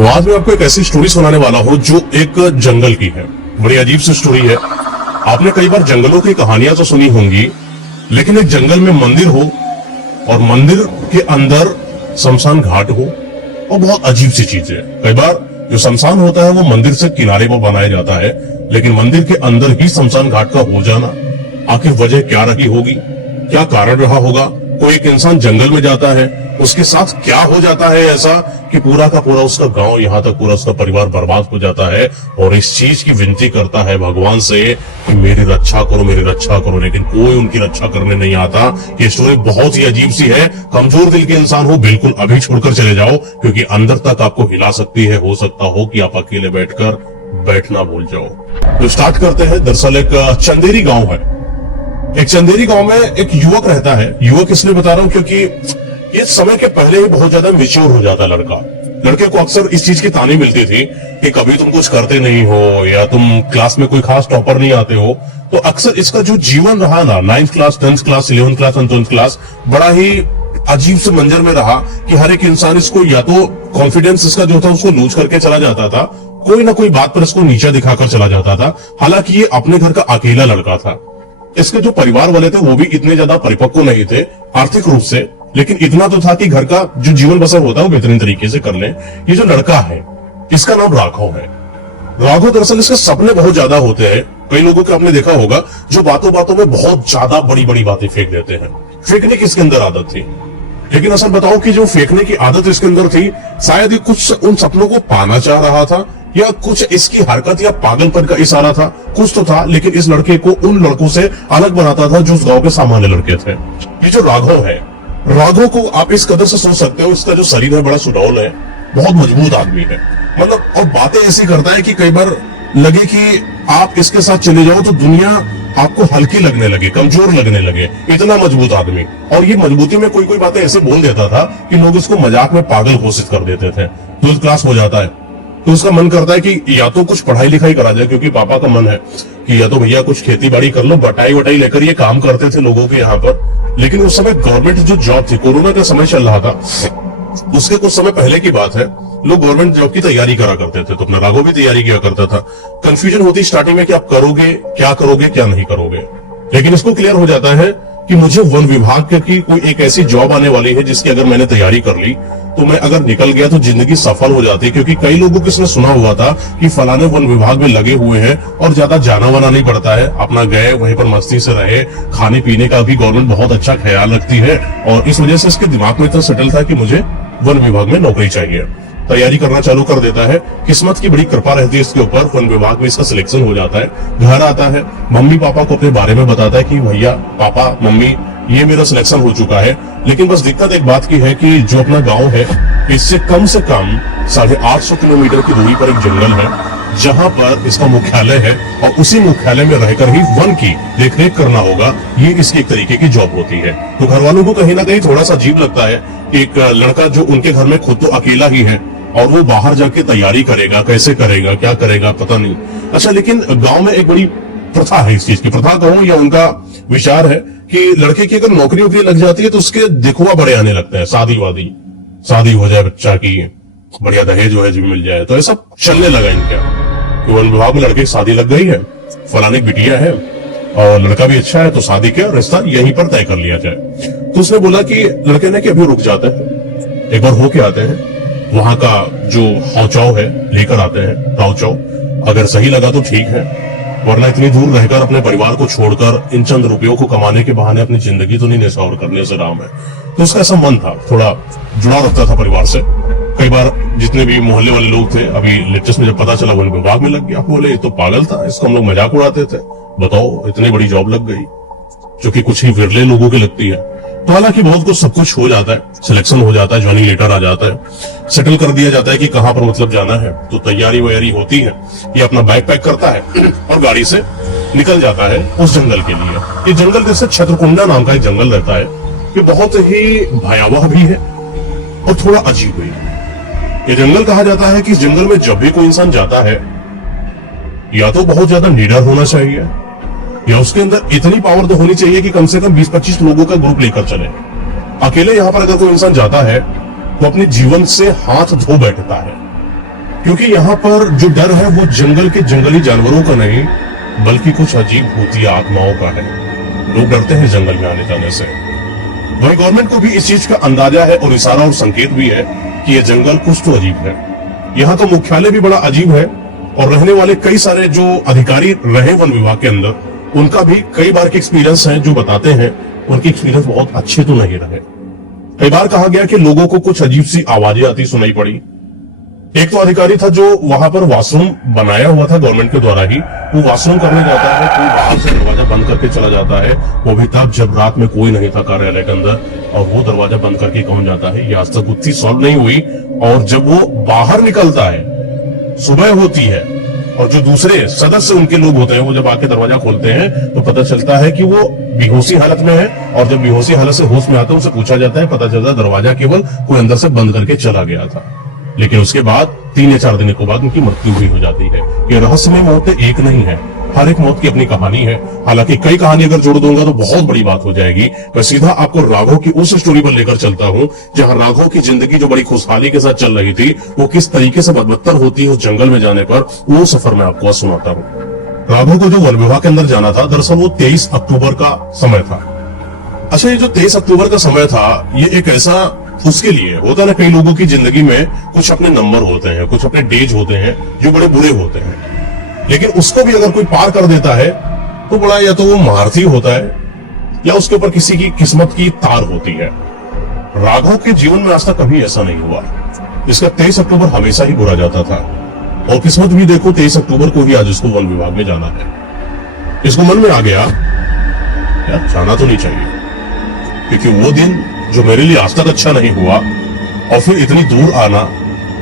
तो आज मैं आपको एक ऐसी स्टोरी सुनाने वाला हूँ जो एक जंगल की है। बड़ी अजीब सी स्टोरी है। आपने कई बार जंगलों की कहानियां तो सुनी होंगी, लेकिन एक जंगल में मंदिर हो और मंदिर के अंदर शमशान घाट हो और बहुत अजीब सी चीज है। कई बार जो शमशान होता है वो मंदिर से किनारे पर बनाया जाता है, लेकिन मंदिर के अंदर ही शमशान घाट का हो जाना, आखिर वजह क्या रही होगी, क्या कारण रहा होगा। कोई एक इंसान जंगल में जाता है, उसके साथ क्या हो जाता है ऐसा कि पूरा का पूरा उसका गांव, यहाँ तक पूरा उसका परिवार बर्बाद हो जाता है और इस चीज की विनती करता है भगवान से कि मेरी रक्षा करो, मेरी रक्षा करो, लेकिन कोई उनकी रक्षा करने नहीं आता। ये स्टोरी बहुत ही अजीब सी है। कमजोर दिल के इंसान हो बिल्कुल अभी छोड़कर चले जाओ, क्योंकि अंदर तक आपको हिला सकती है। हो सकता हो कि आप अकेले बैठकर बैठना भूल जाओ। तो स्टार्ट करते हैं। दरअसल एक चंदेरी गांव है। एक चंदेरी गांव में एक युवक रहता है। युवक इसलिए बता रहा हूं क्योंकि ये समय के पहले ही बहुत ज्यादा मेच्योर हो जाता लड़का। लड़के को अक्सर इस चीज की ताने मिलती थी कि कभी तुम कुछ करते नहीं हो या तुम क्लास में कोई खास टॉपर नहीं आते हो। तो अक्सर इसका जो जीवन रहा ना, 9th class, 10th class, 11th class और 12th क्लास, बड़ा ही अजीब से मंजर में रहा कि हर एक इंसान इसको या तो कॉन्फिडेंस इसका जो था उसको लूज करके चला जाता था, कोई ना कोई बात पर इसको नीचा दिखाकर चला जाता था। हालांकि ये अपने घर का अकेला लड़का था। इसके जो परिवार वाले थे वो भी इतने ज्यादा परिपक्व नहीं थे आर्थिक रूप से, लेकिन इतना तो था कि घर का जो जीवन बसर होता है वो बेहतरीन तरीके से कर ले। ये जो लड़का है इसका नाम राघव है। राघव दरअसल इसके सपने बहुत ज्यादा होते हैं। कई लोगों को आपने देखा होगा जो बातों बातों में बहुत ज्यादा बड़ी बड़ी बातें फेंक देते हैं। फेंकने की इसके अंदर आदत थी, लेकिन असल बताओ कि जो फेंकने की आदत इसके अंदर थी, शायद ही कुछ उन सपनों को पाना चाह रहा था या कुछ इसकी हरकत या पागलपन का इशारा था। कुछ तो था, लेकिन इस लड़के को उन लड़कों से अलग बनाता था जो उस गांव के सामान्य लड़के थे। ये जो राघव है, राघव को आप इस कदर से सोच सकते हो, इसका जो शरीर है बड़ा सुडौल है, बहुत मजबूत आदमी है। मतलब और बातें ऐसी करता है कि कई बार लगे कि आप इसके साथ चले जाओ तो दुनिया आपको हल्की लगने लगे, कमजोर लगने लगे, इतना मजबूत आदमी। और ये मजबूती में कोई कोई बातें ऐसे बोल देता था कि लोग इसको मजाक में पागल घोषित कर देते थे। 12th क्लास हो जाता है तो उसका मन करता है कि या तो कुछ पढ़ाई लिखाई करा जाए, क्योंकि पापा का मन है कि या तो भैया कुछ खेती बाड़ी कर लो। बटाई वटाई लेकर ये काम करते थे लोगों के यहाँ पर। लेकिन उस समय गवर्नमेंट जो जॉब थी, कोरोना का समय चल रहा था, उसके कुछ समय पहले की बात है, लोग गवर्नमेंट जॉब की तैयारी करा करते थे। तो अपना राघव भी तैयारी किया करता था। कंफ्यूजन होती स्टार्टिंग में कि आप करोगे क्या नहीं करोगे। लेकिन इसको क्लियर हो जाता है कि मुझे वन विभाग की कोई एक ऐसी जॉब आने वाली है जिसकी अगर मैंने तैयारी कर ली तो मैं अगर निकल गया तो जिंदगी सफल हो जाती है। क्योंकि कई लोगों को इसने सुना हुआ था कि फलाने वन विभाग में लगे हुए हैं और ज्यादा जाना वाना नहीं पड़ता है, अपना गए वहीं पर मस्ती से रहे, खाने पीने का भी गवर्नमेंट बहुत अच्छा ख्याल रखती है। और इस वजह से इसके दिमाग में इतना सेटल था कि मुझे वन विभाग में नौकरी चाहिए। तैयारी करना चालू कर देता है। किस्मत की बड़ी कृपा रहती है इसके ऊपर, वन विभाग में इसका सिलेक्शन हो जाता है। घर आता है, मम्मी पापा को अपने बारे में बताता है कि भैया, पापा, मम्मी, ये मेरा सिलेक्शन हो चुका है। लेकिन बस दिक्कत एक बात की है कि जो अपना गांव है इससे कम 850 किलोमीटर की दूरी पर एक जंगल है जहां पर इसका मुख्यालय है, और उसी मुख्यालय में रहकर ही वन की देखरेख करना होगा। ये इसकी एक तरीके की जॉब होती है। तो घर वालों को कहीं ना कहीं थोड़ा सा अजीब लगता है। एक लड़का जो उनके घर में खुद तो अकेला ही है और वो बाहर जाके तैयारी करेगा, कैसे करेगा, क्या करेगा, पता नहीं। अच्छा, लेकिन गांव में एक बड़ी प्रथा है, इस चीज की प्रथा कहूं या उनका विचार है कि लड़के की अगर नौकरी वोकरी लग जाती है तो उसके दिखवा बड़े आने लगते हैं। शादी हो जाए बच्चा की, बढ़िया दहेज वहेज भी मिल जाए। तो ऐसा चलने लगा इनके कि वन विभाग में लड़के की शादी लग गई है, फलाने बिटिया है और लड़का भी अच्छा है, तो शादी का रिश्ता यहीं पर तय कर लिया जाए। तो उसने बोला कि लड़के ने कि अभी रुक जाते हैं, एक बार होके आते हैं, वहां का जो हौचाव है लेकर आते हैं, रावचाव। अगर सही लगा तो ठीक है, वरना इतनी दूर रहकर अपने परिवार को छोड़कर इन चंद रुपयों को कमाने के बहाने अपनी जिंदगी तो नहीं निछावर करने से राम है। तो उसका ऐसा मन था, थोड़ा जुड़ाव रखता था परिवार से। कई बार जितने भी मोहल्ले वाले लोग थे, अभी लेटेस्ट में जब पता चला वन विभाग में लग गया, बोले ये तो पागल था, इसको हम लोग मजाक उड़ाते थे। बताओ, इतनी बड़ी जॉब लग गई, जो कि कुछ ही विरले लोगों की लगती है। तो हालांकि बहुत कुछ सब कुछ हो जाता है, सिलेक्शन हो जाता है, ज्वाइनिंग लेटर आ जाता है, सेटल कर दिया जाता है कि कहां पर मतलब जाना है। तो तैयारी वैयारी होती है, ये अपना बैग पैक करता है और गाड़ी से निकल जाता है उस जंगल के लिए। ये जंगल जैसे छत्रकुंडा नाम का एक जंगल रहता है, ये बहुत ही भयावह भी है और थोड़ा अजीब भी है। ये जंगल कहा जाता है कि इस जंगल में जब भी कोई इंसान जाता है, या तो बहुत ज्यादा निडर होना चाहिए या उसके अंदर इतनी पावर तो होनी चाहिए कि कम से कम 20-25 लोगों का ग्रुप लेकर चले। अकेले यहां पर अगर कोई इंसान जाता है तो अपने जीवन से हाथ धो बैठता है। क्योंकि यहाँ पर जो डर है वो जंगल के जंगली जानवरों का नहीं, बल्कि कुछ अजीब भूतिया आत्माओं का है। लोग डरते हैं जंगल में आने जाने से। वही गवर्नमेंट को भी इस चीज का अंदाजा है और इशारा और संकेत भी है कि यह जंगल कुछ तो अजीब है। यहाँ का मुख्यालय भी बड़ा अजीब है और रहने वाले कई सारे जो अधिकारी रहे वन विभाग के अंदर, उनका भी कई बार के एक्सपीरियंस हैं जो बताते हैं उनके एक्सपीरियंस बहुत अच्छे तो नहीं रहे। कई बार कहा गया कि लोगों को कुछ अजीब सी आवाजें आती सुनाई पड़ी। एक तो अधिकारी था जो वहां पर वॉशरूम बनाया हुआ था गवर्नमेंट के द्वारा ही, वो वॉशरूम करने जाता है तो बाहर से दरवाजा बंद करके चला जाता है, वो भी तब जब रात में कोई नहीं था कार्यालय के अंदर, और वो दरवाजा बंद करके कौन जाता है, ये आज तक उतनी सॉल्व नहीं हुई। और जब वो बाहर निकलता है, सुबह होती है और जो दूसरे सदस्य उनके लोग होते हैं वो जब आके दरवाजा खोलते हैं तो पता चलता है कि वो बेहोशी हालत में है, और जब बेहोशी हालत से होश में आता है उनसे पूछा जाता है, पता चलता है दरवाजा केवल कोई अंदर से बंद करके चला गया था। लेकिन उसके बाद 3 या 4 दिन के बाद उनकी मृत्यु भी हो जाती है। ये रहस्यमय मौतें एक नहीं है, हर एक मौत की अपनी कहानी है। हालांकि कई कहानी अगर जोड़ दूंगा तो बहुत बड़ी बात हो जाएगी। मैं सीधा आपको राघव की उस स्टोरी पर लेकर चलता हूं जहां राघव की जिंदगी जो बड़ी खुशहाली के साथ चल रही थी वो किस तरीके से बदबत्तर होती है उस जंगल में जाने पर। वो सफर मैं आपको सुनाता हूं। राघव को जो वन विभाग के अंदर जाना था, दरअसल वो 23 अक्टूबर का समय था। अच्छा, ये जो 23 अक्टूबर का समय था, ये एक ऐसा उसके लिए होता ना, कई लोगों की जिंदगी में कुछ अपने नंबर होते हैं, कुछ अपने डेज होते हैं जो बड़े बुरे होते हैं, लेकिन उसको भी अगर कोई पार कर देता है तो बड़ा या तो वो महारथी होता है या उसके ऊपर किसी की किस्मत की तार होती है। राघव के जीवन में आज तक कभी ऐसा नहीं हुआ। इसका 23 अक्टूबर हमेशा ही बुरा जाता था और किस्मत भी देखो 23 अक्टूबर को ही आज इसको वन विभाग में जाना है। इसको मन में आ गया यार जाना तो नहीं चाहिए, क्योंकि वो दिन जो मेरे लिए आज तक अच्छा नहीं हुआ और फिर इतनी दूर आना,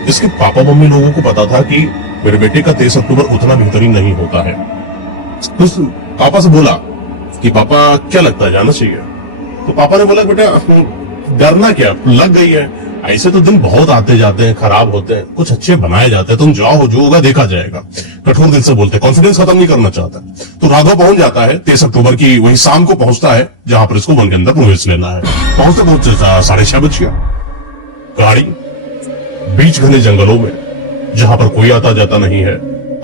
इसके पापा मम्मी लोगों को पता था कि मेरे बेटे का 23 अक्टूबर उतना बेहतरीन नहीं होता है। तो पापा से बोला कि पापा क्या लगता है जाना चाहिए? तो पापा ने बोला बेटा डरना क्या, लग गई है, ऐसे तो दिन बहुत आते जाते हैं, खराब होते हैं, कुछ अच्छे बनाए जाते हैं, तुम जाओ जो होगा देखा जाएगा। कठोर दिल से बोलते, कॉन्फिडेंस खत्म नहीं करना चाहता। तो राघव पहुंच जाता है 23 अक्टूबर की वही शाम को पहुंचता है जहां पर इसको वन के अंदर प्रवेश लेना है। पहुंचते पहुंचते 6:30 बज गया। गाड़ी बीच घने जंगलों में जहां पर कोई आता जाता नहीं है,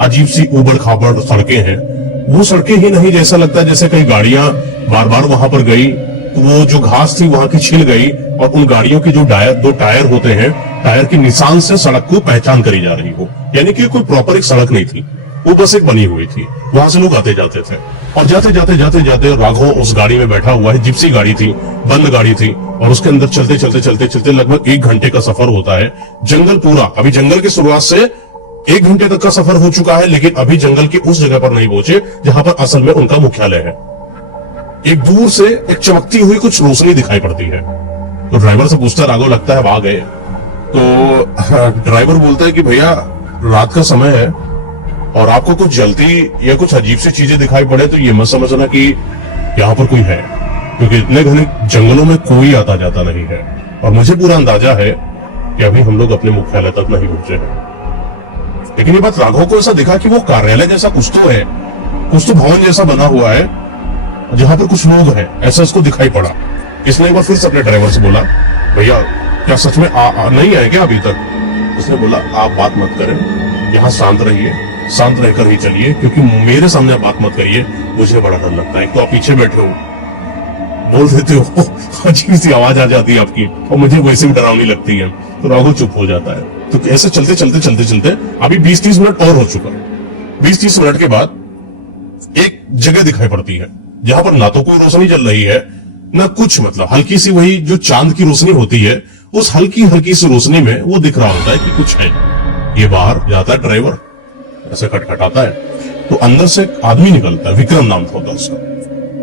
अजीब सी उबड़ खाबड़ सड़कें हैं। वो सड़कें ही नहीं, जैसा लगता है जैसे कई गाड़ियां बार बार वहां पर गई, वो जो घास थी वहां की छिल गई और उन गाड़ियों के जो दो टायर होते हैं, टायर के निशान से सड़क को पहचान करी जा रही हो। यानी कि कोई प्रॉपर एक सड़क नहीं थी, वो बस एक बनी हुई थी, वहां से लोग आते जाते थे। और जाते जाते राघव उस गाड़ी में बैठा हुआ है। जिप्सी गाड़ी थी, बंद गाड़ी थी, और उसके अंदर चलते लगभग 1 घंटे का सफर होता है। जंगल पूरा, अभी जंगल की शुरुआत से 1 घंटे तक का सफर हो चुका है, लेकिन अभी जंगल की उस जगह पर नहीं पहुंचे जहां पर असल में उनका मुख्यालय है। एक दूर से एक चमकती हुई कुछ रोशनी दिखाई पड़ती है। तो ड्राइवर से पूछता राघव, लगता है वहां गए? तो ड्राइवर बोलता है कि भैया रात का समय है और आपको कुछ जलती या कुछ अजीब सी चीजें दिखाई पड़े तो ये मत समझना कि यहाँ पर कोई है, क्योंकि इतने घने जंगलों में कोई आता जाता नहीं है और मुझे पूरा अंदाजा है कि अभी हम लोग अपने मुख्यालय तक नहीं पहुंचे हैं। लेकिन ये बात राघव को ऐसा दिखा कि वो कार्यालय जैसा कुछ तो है, कुछ तो भवन जैसा बना हुआ है जहां पर कुछ लोग हैं, ऐसा उसको दिखाई पड़ा। इसने एक बार फिर से अपने ड्राइवर से बोला, भैया क्या सच में नहीं आए क्या अभी तक? उसने बोला आप बात मत करें, यहाँ शांत रहिए, शांत रहकर ही चलिए, क्योंकि मेरे सामने आप बात मत करिए, मुझे बड़ा डर लगता है। तो आप पीछे बैठे हो, बोल देते हो, अजीब सी आवाज आ जाती है आपकी और मुझे वैसे भी डरावनी लगती है। तो राघव चुप हो जाता है। तो ऐसे चलते अभी 20-30 मिनट और हो चुका है। 20-30 मिनट के बाद एक जगह दिखाई पड़ती है जहां पर ना तो कोई रोशनी चल रही है ना कुछ, मतलब हल्की सी वही जो चांद की रोशनी होती है, उस हल्की सी रोशनी में वो दिख रहा होता है कि कुछ है। ये बाहर जाता है ड्राइवर, ऐसे खटखटाता है तो अंदर से एक आदमी निकलता है, विक्रम नाम था उसका।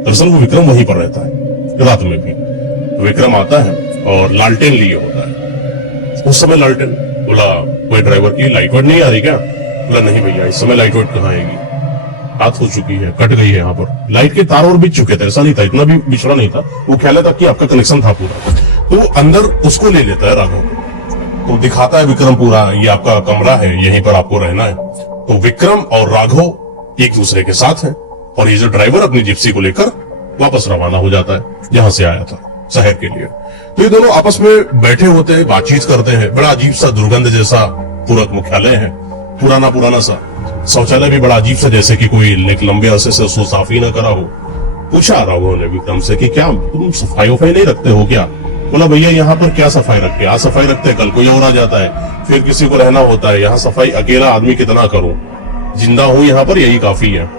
दरअसल वो विक्रम वहीं पर रहता है रात में भी। तो विक्रम आता है और लालटेन लिए होता है। उस समय लालटेन, बोला कोई ड्राइवर की लाइट वाइट नहीं आ रही क्या? बोला नहीं भैया इस समय लाइट वाइट कहाँ आएगी, रात हो चुकी है, कट गई है। यहाँ पर लाइट के तार और बिछ चुके थे, ऐसा नहीं था, इतना भी बिछड़ा नहीं था, वो ख्याल तक कि आपका कनेक्शन था पूरा। तो अंदर उसको ले लेता है राघव, तो दिखाता है विक्रम पूरा ये आपका कमरा है, यहीं पर आपको रहना है। तो विक्रम और राघव एक दूसरे के साथ हैं और ये जो ड्राइवर अपनी जिप्सी को लेकर वापस रवाना हो जाता है जहां से आया था, शहर के लिए। तो ये दोनों आपस में बैठे होते हैं, बातचीत करते हैं। बड़ा अजीब सा दुर्गंध जैसा पूरक मुख्यालय है, पुराना सा शौचालय भी बड़ा अजीब सा, जैसे कि कोई लंबे अरसे से उसको साफ ही ना करा हो। पूछा राघव ने विक्रम से कि क्या तुम सफाई वफाई नहीं रखते हो क्या? बोला भैया यहाँ पर क्या सफाई रखते, आज सफाई रखते हैं, कल कोई और आ जाता है, फिर किसी को रहना होता है, यहाँ सफाई अकेला आदमी कितना करूं, जिंदा हूं यहाँ पर यही काफी है।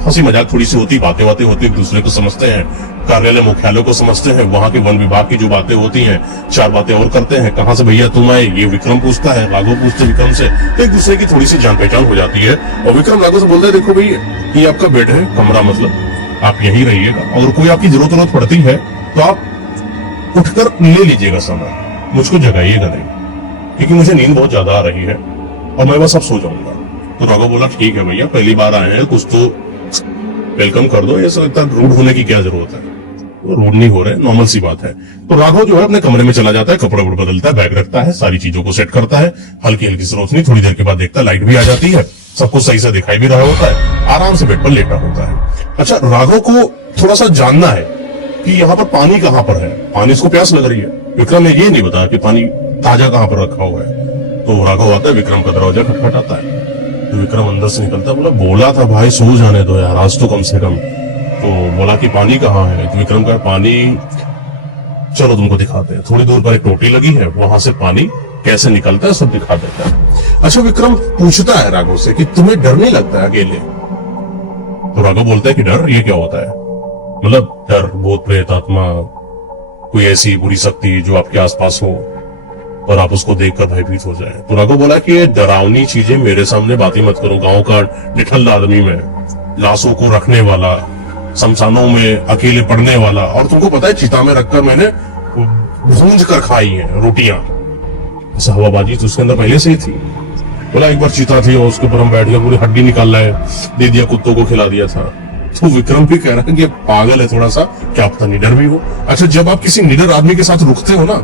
हंसी मजाक थोड़ी सी होती, बातें होती, एक दूसरे को समझते हैं, कार्यालय मुख्यालय को समझते हैं, वहां के वन विभाग की जो बातें होती हैं, 4 बातें और करते हैं। कहाँ से भैया तुम आए, ये विक्रम पूछता है, राघव पूछते विक्रम से, एक दूसरे की थोड़ी सी जान पहचान हो जाती है। और विक्रम राघव से बोलता है देखो भैया ये आपका बेड है, कमरा मतलब आप यही रहिएगा, और कोई आपकी जरूरत पड़ती है तो आप उठकर ले लीजिएगा सामान, मुझको जगाइएगा नहीं, क्योंकि मुझे नींद बहुत ज्यादा आ रही है और मैं बस अब सो जाऊंगा। तो राघव बोला ठीक है भैया, पहली बार आए हैं, कुछ तो वेलकम कर दो, ये सब इतना रूड होने की क्या जरूरत है? रूड नहीं हो रहे, नॉर्मल सी बात है। तो राघव जो है अपने कमरे में चला जाता है, कपड़े बदलता है, बैग रखता है, सारी चीजों को सेट करता है, हल्की हल्की सी रोशनी, थोड़ी देर के बाद देखता है लाइट भी आ जाती है, सब कुछ सही से दिखाई भी रहा होता है, आराम से बेड पर लेटा होता है। अच्छा, राघव को थोड़ा सा जानना है कि यहाँ पर पानी कहाँ पर है, पानी इसको प्यास लग रही है। विक्रम ने ये नहीं बताया कि पानी ताजा कहाँ पर रखा हुआ है। तो राघव आता है, विक्रम का दरवाजा खटखटाता है, तो विक्रम अंदर से निकलता है, बोला था भाई सो जाने दो यार आज तो कम से कम। तो बोला कि पानी कहाँ है? तो विक्रम का पानी चलो तुमको दिखाते हैं। थोड़ी दूर पर एक टोटी लगी है, वहां से पानी कैसे निकलता है सब दिखा देता है। अच्छा, विक्रम पूछता है राघव से कि तुम्हें डर नहीं लगता है अकेले? तो राघव बोलता है कि डर, ये क्या होता है? मतलब डर, भूत प्रेत आत्मा, कोई ऐसी बुरी शक्ति जो आपके आसपास हो और आप उसको देखकर भयभीत हो जाए। तो राघव बोला कि ये डरावनी चीजें मेरे सामने बात ही मत करो। गांव का निठल्ला आदमी में, लाशों को रखने वाला, शमशानों में अकेले पड़ने वाला, और तुमको पता है चिता में रखकर मैंने भूंज कर खाई है रोटियां। ऐसा हवाबाजी तो उसके अंदर पहले से ही थी। बोला एक बार चिता थी और उसके ऊपर हम बैठ गए, पूरी हड्डी निकाल लाए, दे दिया, कुत्तों को खिला दिया था। तो विक्रम भी कह रहा है कि पागल है थोड़ा सा, क्या पता निडर भी हो। अच्छा, जब आप किसी निडर आदमी के साथ रुकते हो ना,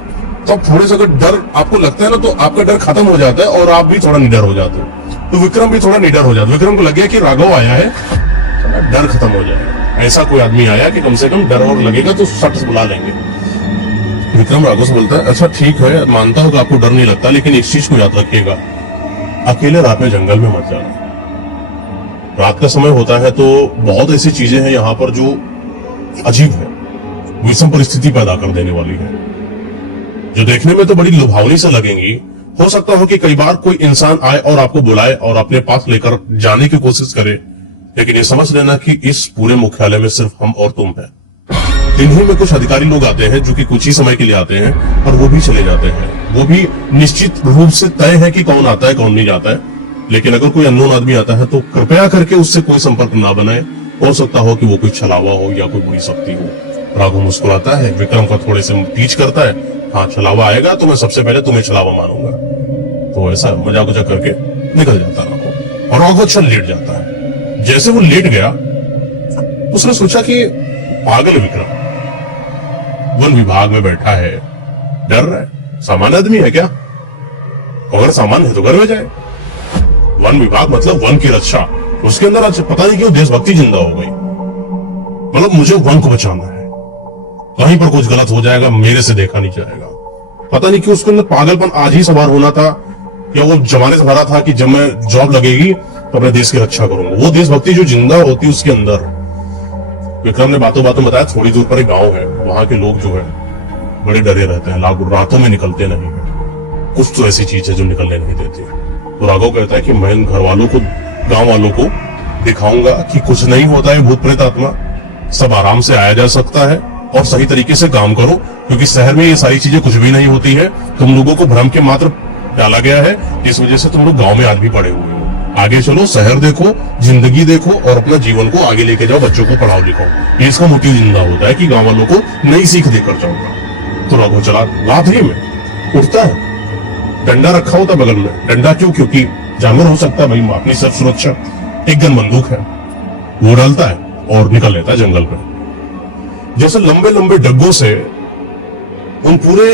तो आप थोड़े सा अगर डर आपको लगता है ना, तो आपका डर खत्म हो जाता है और आप भी थोड़ा निडर हो जाते हो। तो विक्रम भी थोड़ा निडर हो जाता है। विक्रम को लग गया कि राघव आया है, डर खत्म हो जाएगा, ऐसा कोई आदमी आया कि कम से कम डर और लगेगा तो सट से बुला लेंगे। विक्रम राघव से बोलता है अच्छा ठीक है, मानता हूं कि आपको डर नहीं लगता, लेकिन एक चीज को याद रखिएगा, अकेले रात में जंगल में मत जाना। रात का समय होता है तो बहुत ऐसी चीजें हैं यहाँ पर जो अजीब है, विषम परिस्थिति पैदा कर देने वाली है, जो देखने में तो बड़ी लुभावनी से लगेंगी। हो सकता हो कि कई बार कोई इंसान आए और आपको बुलाए और अपने पास लेकर जाने की कोशिश करे, लेकिन ये समझ लेना कि इस पूरे मुख्यालय में सिर्फ हम और तुम हैं। इन्हीं में कुछ अधिकारी लोग आते हैं जो कि कुछ ही समय के लिए आते हैं और वो भी चले जाते हैं। वो भी निश्चित रूप से तय है कि कौन आता है कौन नहीं जाता है, लेकिन अगर कोई अननोन आदमी आता है तो कृपया करके उससे कोई संपर्क ना बनाए। हो सकता हो कि वो कोई छलावा हो या कोई बुरी शक्ति हो। राघव मुस्कुराता है, विक्रम का थोड़े से टीच करता है, हाँ छलावा आएगा तो मैं सबसे पहले तुम्हें छलावा मानूंगा। तो ऐसा मजाक उजाक करके निकल जाता राघव, और राघव चल लेट जाता है। जैसे वो लेट गया उसने सोचा कि पागल विक्रम वन विभाग में बैठा है, डर रहा है, सामान्य आदमी है क्या? अगर सामान्य है तो घर में जाए। वन विभाग मतलब वन की रक्षा, उसके अंदर आज पता नहीं क्यों देशभक्ति जिंदा हो गई। मतलब मुझे वन को बचाना है, कहीं पर कुछ गलत हो जाएगा मेरे से देखा नहीं जाएगा। पता नहीं क्यों उसके अंदर पागलपन आज ही सवार होना था, या वो जमाने से भरा था कि जब मैं जॉब लगेगी तो अपने देश की रक्षा करूंगा। वो देशभक्ति जो जिंदा होती है उसके अंदर। विक्रम ने बातों बातों बताया थोड़ी दूर पर एक गांव है, वहां के लोग जो है बड़े डरे रहते हैं, रातों में निकलते नहीं है। कुछ तो ऐसी चीज है जो निकलने नहीं देती। तो राघव कहता है कि मैं घर वालों को, गांव वालों को दिखाऊंगा कि कुछ नहीं होता है भूत प्रेत आत्मा, सब आराम से आया जा सकता है और सही तरीके से काम करो, क्योंकि शहर में ये सारी चीजें कुछ भी नहीं होती है। तुम लोगों को भ्रम के मात्र डाला गया है, इस वजह से तुम लोग गांव में आज भी पड़े हुए हो। आगे चलो, शहर देखो, जिंदगी देखो और अपना जीवन को आगे लेके जाओ, बच्चों को पढ़ाओ लिखाओ। ये इसका मोटिव जिंदा होता है कि गांव वालों को नई सीख देकर जाऊंगा। तो राघव चला, रात ही में उठता है, डंडा रखा होता बगल में। डंडा क्यों? क्योंकि जानवर हो सकता है भाई, अपनी सब सुरक्षा। एक गन बंदूक है, वो डालता है और निकल लेता है जंगल में। जैसे लंबे लंबे डग्गों से उन पूरे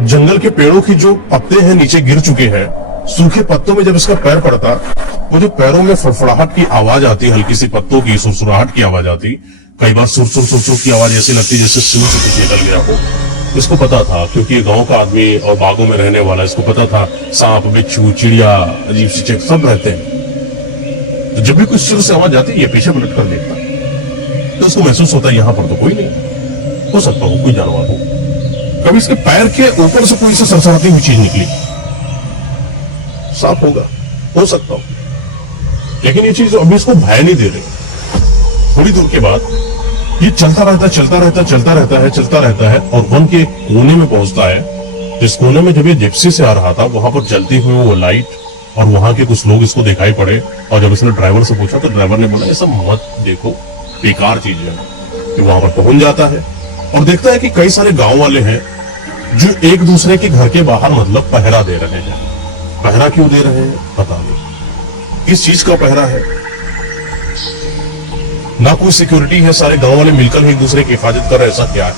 जंगल के पेड़ों की जो पत्ते हैं नीचे गिर चुके हैं, सूखे पत्तों में जब इसका पैर पड़ता, वो जो पैरों में फड़फड़ाहट की आवाज आती, हल्की सी पत्तों की सुरसुराहट की आवाज आती, कई बार सुर सुर की आवाज ऐसी लगती जैसे सिर से कुछ निकल गया हो। इसको पता था, क्योंकि ये गांव का आदमी और बागों में रहने वाला, इसको पता था सांप, बिच्छू, चिड़िया, अजीब सी चीज सब रहते हैं। तो जब भी कुछ शुरू से आवाज आती है ये पीछे पलट कर देखता है, तो उसको महसूस होता है यहाँ पर तो कोई नहीं, हो सकता हो कोई जानवर हो। कभी इसके पैर के ऊपर से कोई से सरसराती हुई चीज निकली, सांप होगा, हो सकता हो, लेकिन ये चीज अभी इसको भय नहीं दे रही। थोड़ी दूर के बाद ये चलता रहता है, चलता रहता है, चलता रहता है, चलता रहता है और वन के कोने में पहुंचता है। जिस कोने में जब ये जिप्सी से आ रहा था वहां पर जलती हुई वो लाइट और वहां के कुछ लोग इसको दिखाई पड़े। और जब इसने ड्राइवर से पूछा तो ड्राइवर ने बोला ये सब मत देखो, बेकार चीज है। कि वहां पर पहुंच जाता है और देखता है कि कई सारे गांव वाले हैं जो एक दूसरे के घर के बाहर मतलब पहरा दे रहे हैं। पहरा क्यों दे रहे हैं पता नहीं, किस चीज का पहरा है, ना कोई सिक्योरिटी है, सारे गांव वाले मिलकर एक दूसरे की हिफाजत कर रहे, ऐसा क्या है।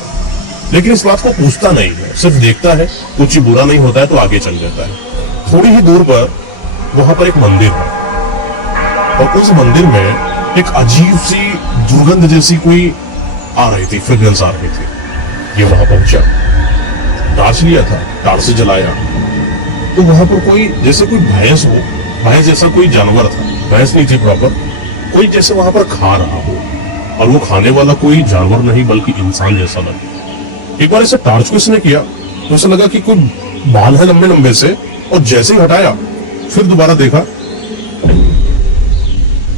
लेकिन इस बात को पूछता नहीं है, सिर्फ देखता है, कुछ बुरा नहीं होता है तो आगे चल जाता है। थोड़ी ही दूर पर वहां पर एक मंदिर है और उस मंदिर में एक अजीब सी दुर्गंध जैसी कोई आ रही थी, फ्रेग्रेंस आ रही थी। ये वहां पहुंचा, टार्च लिया था, टार्च से जलाया तो वहां पर कोई जैसे कोई भैंस हो, भैंस जैसा कोई जानवर था, भैंस नहीं थी प्रॉपर, कोई जैसे वहां पर खा रहा हो और वो खाने वाला कोई जानवर नहीं बल्कि इंसान जैसा लगे। एक बार ऐसे टार्च को इसने किया तो ऐसा लगा कि कोई बाल है लंबे लंबे से, और जैसे ही हटाया फिर दोबारा देखा,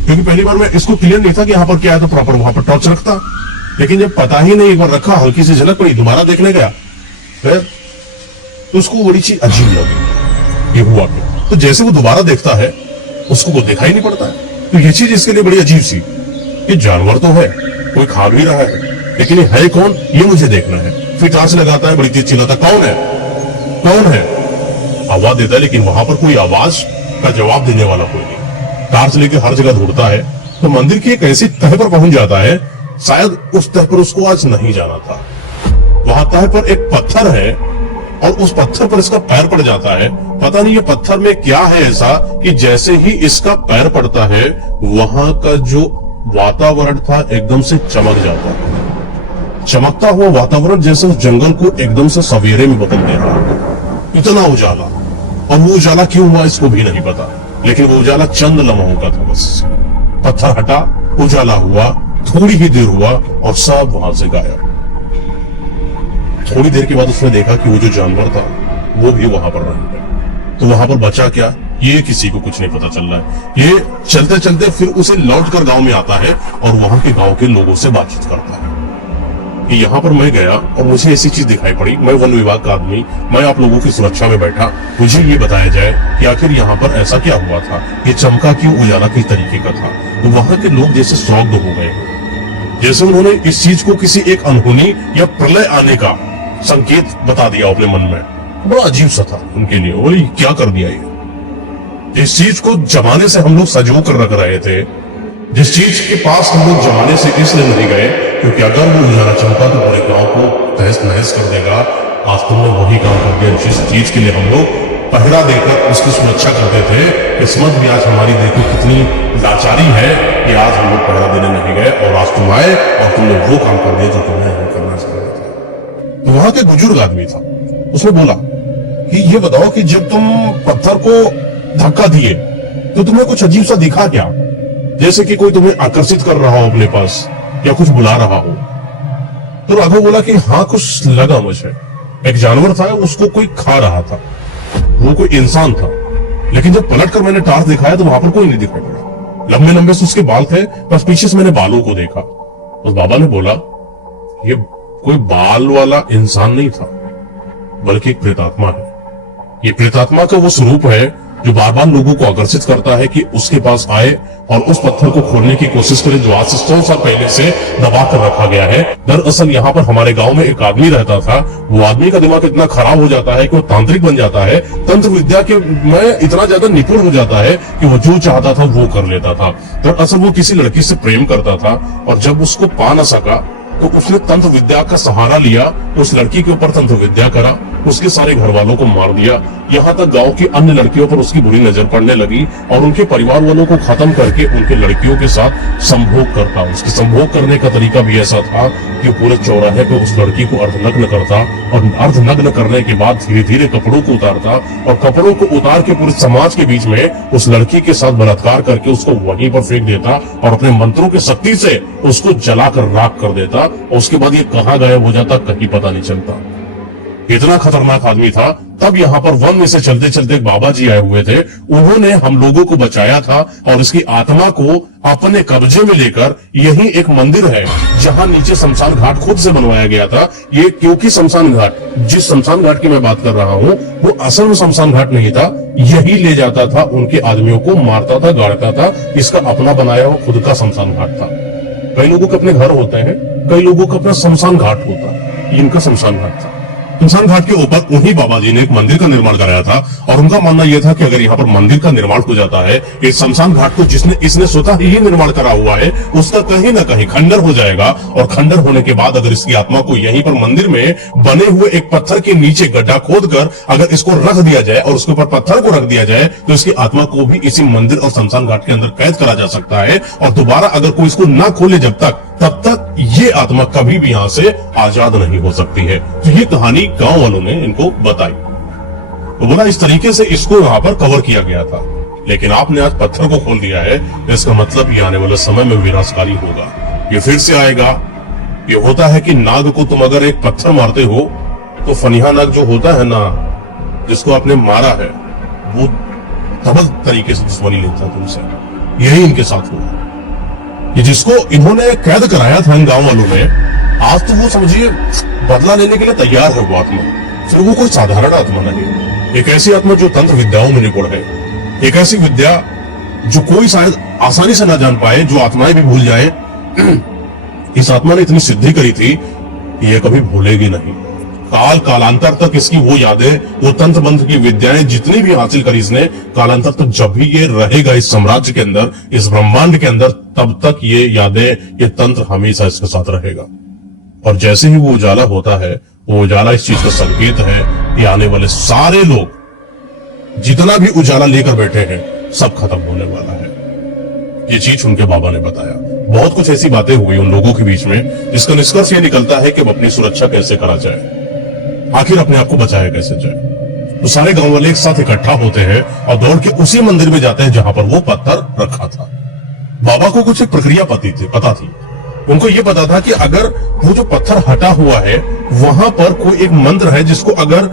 क्योंकि पहली बार में इसको क्लियर नहीं था कि यहाँ पर क्या है, तो प्रॉपर वहां पर टॉर्च रखता। लेकिन जब पता ही नहीं, एक बार रखा, हल्की सी झलक पड़ी, दोबारा देखने गया फिर तो उसको बड़ी चीज अजीब लगी। ये हुआ क्या, तो जैसे वो दोबारा देखता है उसको वो दिखाई नहीं पड़ता है। तो ये चीज इसके लिए बड़ी अजीब सी, ये जानवर तो है, कोई खा भी रहा है, लेकिन ये है कौन ये मुझे देखना है। फिर टार्च लगाता है, बड़ी तेज चिल्लाता, कौन है, कौन है, आवाज देता है, लेकिन वहां पर कोई आवाज का जवाब देने वाला कोई नहीं। टार्च लेके हर जगह ढूंढता है तो मंदिर की एक ऐसी तह पर पहुंच जाता है, शायद उस तह पर उसको आज नहीं जाना था। वहां तह पर एक पत्थर है और उस पत्थर पर इसका पैर पड़ जाता है। पता नहीं ये पत्थर में क्या है ऐसा कि जैसे ही इसका पैर पड़ता है वहां का जो वातावरण था एकदम से चमक जाता है। चमकता हुआ वातावरण जैसे उस जंगल को एकदम से सवेरे में बदल दे रहा है, इतना उजाला। और वो उजाला क्यों हुआ इसको भी नहीं पता, लेकिन वो उजाला चंद लम्हों का था बस। पत्थर हटा, उजाला हुआ, थोड़ी ही देर हुआ और सब वहां से गायब। थोड़ी देर के बाद उसने देखा कि वो जो जानवर था वो भी वहां पर नहीं है। तो वहां पर बचा क्या ये किसी को कुछ नहीं पता चल रहा है। ये चलते चलते फिर उसे लौटकर गांव में आता है और वहां के गांव के लोगों से बातचीत करता है कि यहाँ पर मैं गया और मुझे ऐसी चीज दिखाई पड़ी, मैं वन विभाग का आदमी, मैं आप लोगों की सुरक्षा में बैठा, मुझे ये बताया जाए कि आखिर यहाँ पर ऐसा क्या हुआ था, ये चमका क्यों, उजाला किस तरीके का था। तो वहां के लोग जैसे शॉक्ड हो गए, जैसे उन्होंने इस चीज को किसी एक अनहोनी या प्रलय आने का संकेत बता दिया अपने मन में। बड़ा अजीब सा था उनके लिए, बोले क्या कर दिया ये। जिस चीज को जमाने से हम लोग सजो कर रख रहे थे, जिस चीज के पास हम लोग जमाने से इसलिए नहीं गए क्योंकि अगर वो उजाला चमका तो पूरे गांव को तहस नहस कर देगा। आज तुमने वही काम कर दिया जिस चीज के लिए हम लोग पहरा देकर उसकी सुरक्षा करते थे। किस्मत भी आज हमारी देखो कितनी लाचारी है कि आज हम लोग पहरा देने नहीं गए और आज तुम आए और तुमने वो काम कर दिया जो तुम्हें नहीं करना चाहिए था। तो वहां के बुजुर्ग आदमी था, उसने बोला कि ये बताओ कि जब तुम पत्थर को धक्का दिए तो तुम्हें कुछ अजीब सा दिखा क्या, जैसे कि कोई तुम्हें आकर्षित कर रहा हो अपने पास या कुछ बुला रहा हो। तो राघव बोला कि हाँ कुछ लगा मुझे, एक जानवर था उसको कोई खा रहा था, वो कोई इंसान था, लेकिन जब पलट कर मैंने टार्च दिखाया तो वहां पर कोई नहीं दिखाई पड़ा। लंबे लंबे से उसके बाल थे, बस पीछे से मैंने बालों को देखा। उस बाबा ने बोला ये कोई बाल वाला इंसान नहीं था बल्कि एक प्रेतात्मा है। ये प्रेतात्मा का वो स्वरूप है जो बार बार लोगों को आकर्षित करता है कि उसके पास आए और उस पत्थर को खोलने की कोशिश करे जो आज से 100 साल पहले से दबा कर रखा गया है। दरअसल यहाँ पर हमारे गांव में एक आदमी रहता था, वो आदमी का दिमाग इतना खराब हो जाता है कि वो तांत्रिक बन जाता है, तंत्र विद्या के में इतना ज्यादा निपुण हो जाता है कि वो जो चाहता था वो कर लेता था। दरअसल वो किसी लड़की से प्रेम करता था और जब उसको पा न सका तो उसने तंत्र विद्या का सहारा लिया, उस लड़की के ऊपर तंत्र विद्या करा, उसके सारे घर वालों को मार दिया, यहाँ तक गांव की अन्य लड़कियों पर उसकी बुरी नजर पड़ने लगी और उनके परिवार वालों को खत्म करके उनके लड़कियों के साथ संभोग करता। उसके संभोग करने का तरीका भी ऐसा था कि पूरे चौराहे पे उस लड़की को अर्धनग्न करता और अर्धनग्न करने के बाद धीरे धीरे कपड़ों को उतारता और कपड़ों को उतार के पूरे समाज के बीच में उस लड़की के साथ बलात्कार करके उसको वहीं पर फेंक देता और अपने मंत्रों की शक्ति से उसको जलाकर राख कर देता और उसके बाद ये कहाँ गायब हो जाता कहीं पता नहीं चलता। इतना खतरनाक आदमी था। तब यहाँ पर वन में से चलते चलते बाबा जी आए हुए थे, उन्होंने हम लोगों को बचाया था और इसकी आत्मा को अपने कब्जे में लेकर यही एक मंदिर है जहाँ नीचे शमशान घाट खुद से बनवाया गया था। ये क्योंकि शमशान घाट, जिस शमशान घाट की मैं बात कर रहा हूँ वो असल में शमशान घाट नहीं था, यही ले जाता था उनके आदमियों को, मारता था, गाड़ता था। इसका अपना बनाया हुआ खुद का शमशान घाट था। कई लोगों के अपने घर होते हैं, कई लोगों का अपना शमशान घाट होता है, इनका शमशान घाट था। शमशान घाट के ऊपर उन्हीं बाबा जी ने एक मंदिर का निर्माण कराया था और उनका मानना यह था कि अगर यहाँ पर मंदिर का निर्माण हो जाता है, इस शमशान घाट को जिसने इसने स्वतः ही निर्माण करा हुआ है उसका कहीं ना कहीं खंडर हो जाएगा और खंडर होने के बाद अगर इसकी आत्मा को यहीं पर मंदिर में बने हुए एक पत्थर के नीचे गड्ढा खोदकर अगर इसको रख दिया जाए और उसके ऊपर पत्थर को रख दिया जाए तो इसकी आत्मा को भी इसी मंदिर और शमशान घाट के अंदर कैद करा जा सकता है और दोबारा अगर कोई इसको ना खोले तब तक ये आत्मा कभी भी यहां से आजाद नहीं हो सकती है। तो ये कहानी गांव वालों ने इनको बताई। तो बोला इस तरीके से इसको यहाँ पर कवर किया गया था, लेकिन आपने आज पत्थर को खोल दिया है, इसका मतलब ये आने वाले समय में विनाशकारी होगा, ये फिर से आएगा। ये होता है कि नाग को तुम अगर एक पत्थर मारते हो तो फनिहा नाग जो होता है ना, जिसको आपने मारा है, वो डबल तरीके से दुश्मनी लेता है तुमसे। यही इनके साथ हुआ। ये जिसको इन्होंने कैद कराया था इन गांव वालों ने, आज तो वो समझिए बदला लेने के लिए तैयार है वो आत्मा। फिर वो कोई साधारण आत्मा नहीं, एक ऐसी आत्मा जो तंत्र विद्याओं में निपुण है, एक ऐसी विद्या जो कोई शायद आसानी से ना जान पाए, जो आत्माएं भी भूल जाए। इस आत्मा ने इतनी सिद्धि करी थी ये कभी भूलेगी नहीं। काल कालांतर तक इसकी वो यादें, वो तंत्र मंत्र की विद्याएं जितनी भी हासिल करी इसने, कालांतर तक जब भी ये रहेगा इस साम्राज्य के अंदर, इस ब्रह्मांड के अंदर, तब तक ये यादें, ये तंत्र हमेशा इसके साथ रहेगा। और जैसे ही वो उजाला होता है, वो उजाला इस चीज का संकेत है कि आने वाले सारे लोग जितना भी उजाला लेकर बैठे हैं सब खत्म होने वाला है। ये चीज उनके बाबा ने बताया। बहुत कुछ ऐसी बातें हुई उन लोगों के बीच में जिसका निष्कर्ष ये निकलता है कि अब अपनी सुरक्षा कैसे करा जाए, आखिर अपने आप को बचाया कैसे जाए। तो सारे गांव वाले एक साथ इकट्ठा होते हैं और दौड़ के उसी मंदिर में जाते हैं जहां पर वो पत्थर रखा था। बाबा को कुछ एक प्रक्रिया पता थी। उनको ये पता था कि अगर वो जो पत्थर हटा हुआ है वहां पर कोई एक मंत्र है जिसको अगर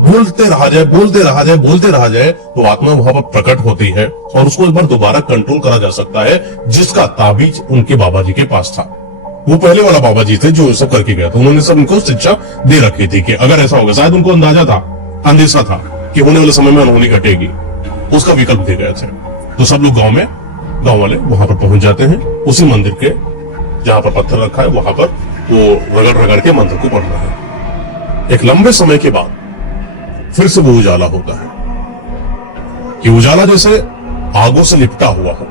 बोलते रहा जाए तो आत्मा वहां पर प्रकट होती है और उसको एक बार दोबारा कंट्रोल करा जा सकता है, जिसका ताबीज उनके बाबा जी के पास था। वो पहले वाला बाबा जी थे जो सब करके गया था। उन्होंने सब उनको शिक्षा दे रखी थी कि अगर ऐसा होगा, शायद उनको अंदेशा था कि होने वाले समय में अनहोनी घटेगी, उसका विकल्प दे गए थे। तो सब लोग गांव वाले वहां पर पहुंच जाते हैं, उसी मंदिर के जहां पर पत्थर रखा है वहां पर वो रगड़ के मंत्र को पढ़ रहे हैं। एक लंबे समय के बाद फिर से वो उजाला होता है कि उजाला जैसे आगों से लिपटा हुआ हो।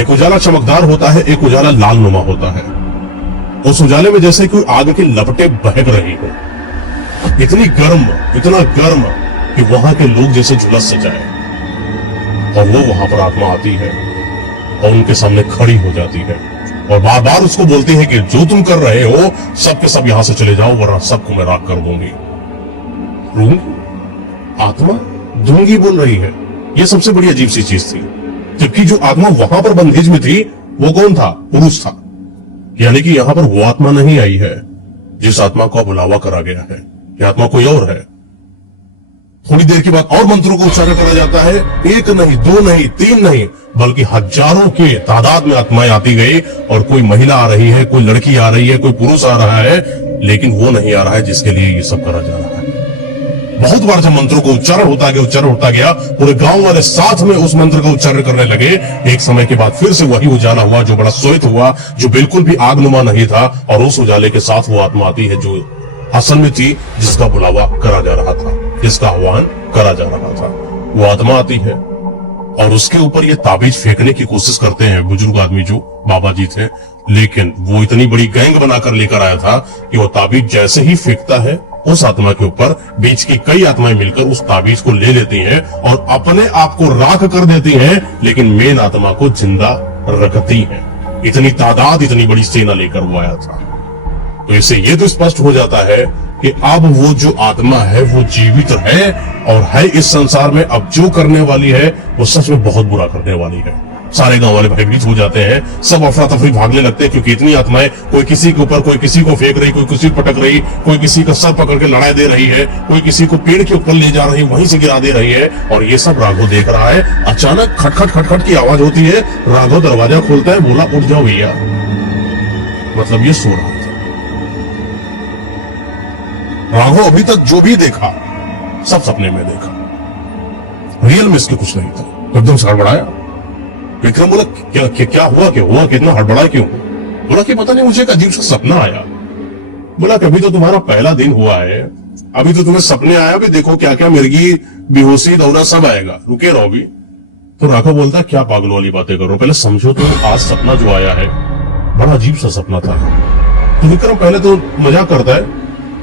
एक उजाला चमकदार होता है, एक उजाला लाल नुमा होता है। उस उजाले में जैसे कोई आग की लपटें बहक रही हो, इतना गर्म कि वहां के लोग जैसे झुलस से जाए। और वो वहां पर आत्मा आती है और उनके सामने खड़ी हो जाती है और बार बार उसको बोलती है कि जो तुम कर रहे हो सब के सब यहां से चले जाओ वरना सबको मैं राख कर दूंगी। आत्मा दूंगी बोल रही है, यह सबसे बड़ी अजीब सी चीज थी। जबकि जो आत्मा वहां पर बंदेज में थी वो कौन था? पुरुष था। यानी कि यहां पर वो आत्मा नहीं आई है जिस आत्मा को बुलावा करा गया है, यह आत्मा कोई और है। थोड़ी देर के बाद और मंत्रों को उच्चारण करा जाता है। एक नहीं, दो नहीं, तीन नहीं, बल्कि हजारों के तादाद में आत्माएं आती गई और कोई महिला आ रही है, कोई लड़की आ रही है, कोई पुरुष आ रहा है, लेकिन वो नहीं आ रहा है जिसके लिए ये सब करा जा रहा है। बहुत बार जब मंत्रों को उच्चारण होता गया, पूरे गांव वाले साथ में उस मंत्र का उच्चारण करने लगे। एक समय के बाद फिर से वही उजाला हुआ जो बड़ा श्वेत हुआ, जो बिल्कुल भी आगनुमा नहीं था। और उस उजाले के साथ वो आत्मा आती है जो असल में थी, जिसका बुलावा करा जा रहा था, जिसका आह्वान करा जा रहा था। वो आत्मा आती है और उसके ऊपर ये ताबीज फेंकने की कोशिश करते हैं बुजुर्ग आदमी जो बाबा जी थे, लेकिन वो इतनी बड़ी गैंग बनाकर लेकर आया था कि वो ताबीज जैसे ही फेंकता है उस आत्मा के ऊपर, बीच की कई आत्माएं मिलकर उस ताबीज को ले लेती हैं और अपने आप को राख कर देती हैं, लेकिन मेन आत्मा को जिंदा रखती हैं। इतनी तादाद, इतनी बड़ी सेना लेकर वो आया था। तो इससे ये तो स्पष्ट हो जाता है कि अब वो जो आत्मा है वो जीवित है और है इस संसार में। अब जो करने वाली है वो सच में बहुत बुरा करने वाली है। सारे गांव वाले भयभीत हो जाते हैं, सब अफरा तफरी भागने लगते हैं, क्योंकि इतनी आत्माएं, कोई किसी के ऊपर, कोई किसी को फेंक रही, कोई किसी को पटक रही, कोई किसी का सर पकड़ के लड़ाई दे रही है, कोई किसी को पेड़ के ऊपर ले जा रही, वहीं से गिरा दे रही है। और ये सब राघव देख रहा है। अचानक खटखट खटखट की आवाज होती है। राघव दरवाजा खोलता है, बोला उठ जाओ भैया, मतलब ये सो रहा था। राघव अभी तक जो भी देखा सब सपने में देखा, रियल में इसके कुछ नहीं था। एकदम से हड़बड़ाया। विक्रम बोला क्या हुआ, कितना हड़बड़ा क्यों? बोला कि पता नहीं, मुझे एक अजीब सा सपना आया। बोला कभी तो तुम्हारा पहला दिन हुआ है, अभी तो तुम्हें सपने आया भी, देखो क्या क्या मिर्गी, बेहोशी, दौरा सब आएगा, रुके रहो भी। तो राघव बोलता क्या पागलों वाली बातें करो, पहले समझो तो आज सपना जो आया है बड़ा अजीब सा सपना था। तो विक्रम पहले तो मजाक करता है,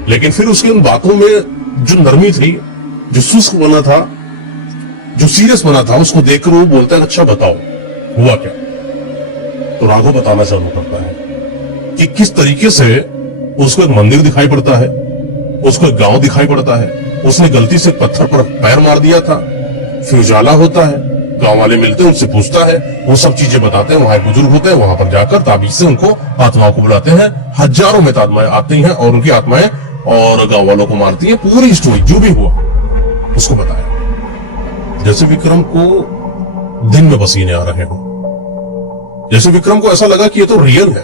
लेकिन फिर उसकी उन बातों में जो नरमी थी, जो शुष्क बना था, जो सीरियस बना था, उसको देखकर वो बोलता है अच्छा बताओ हुआ क्या। तो राघव बताना चालू करता है कि किस तरीके से उसको एक मंदिर दिखाई पड़ता है, उसको एक गांव दिखाई पड़ता है, उसने गलती से पत्थर पर पैर मार दिया था, फिर उजाला होता है, गांव वाले मिलते हैं, उनसे पूछता है, वो सब चीजें बताते हैं। वहां एक बुजुर्ग होते हैं, वहां पर जाकर ताबीज से उनको आत्माओं को बुलाते हैं। हजारों में आत्माएं आती हैं और उनकी आत्माएं और गांव वालों को मारती है। पूरी स्टोरी जो भी हुआ उसको बताया। जैसे विक्रम को दिन में पसीने आ रहे हो, जैसे विक्रम को ऐसा लगा कि ये तो रियल है।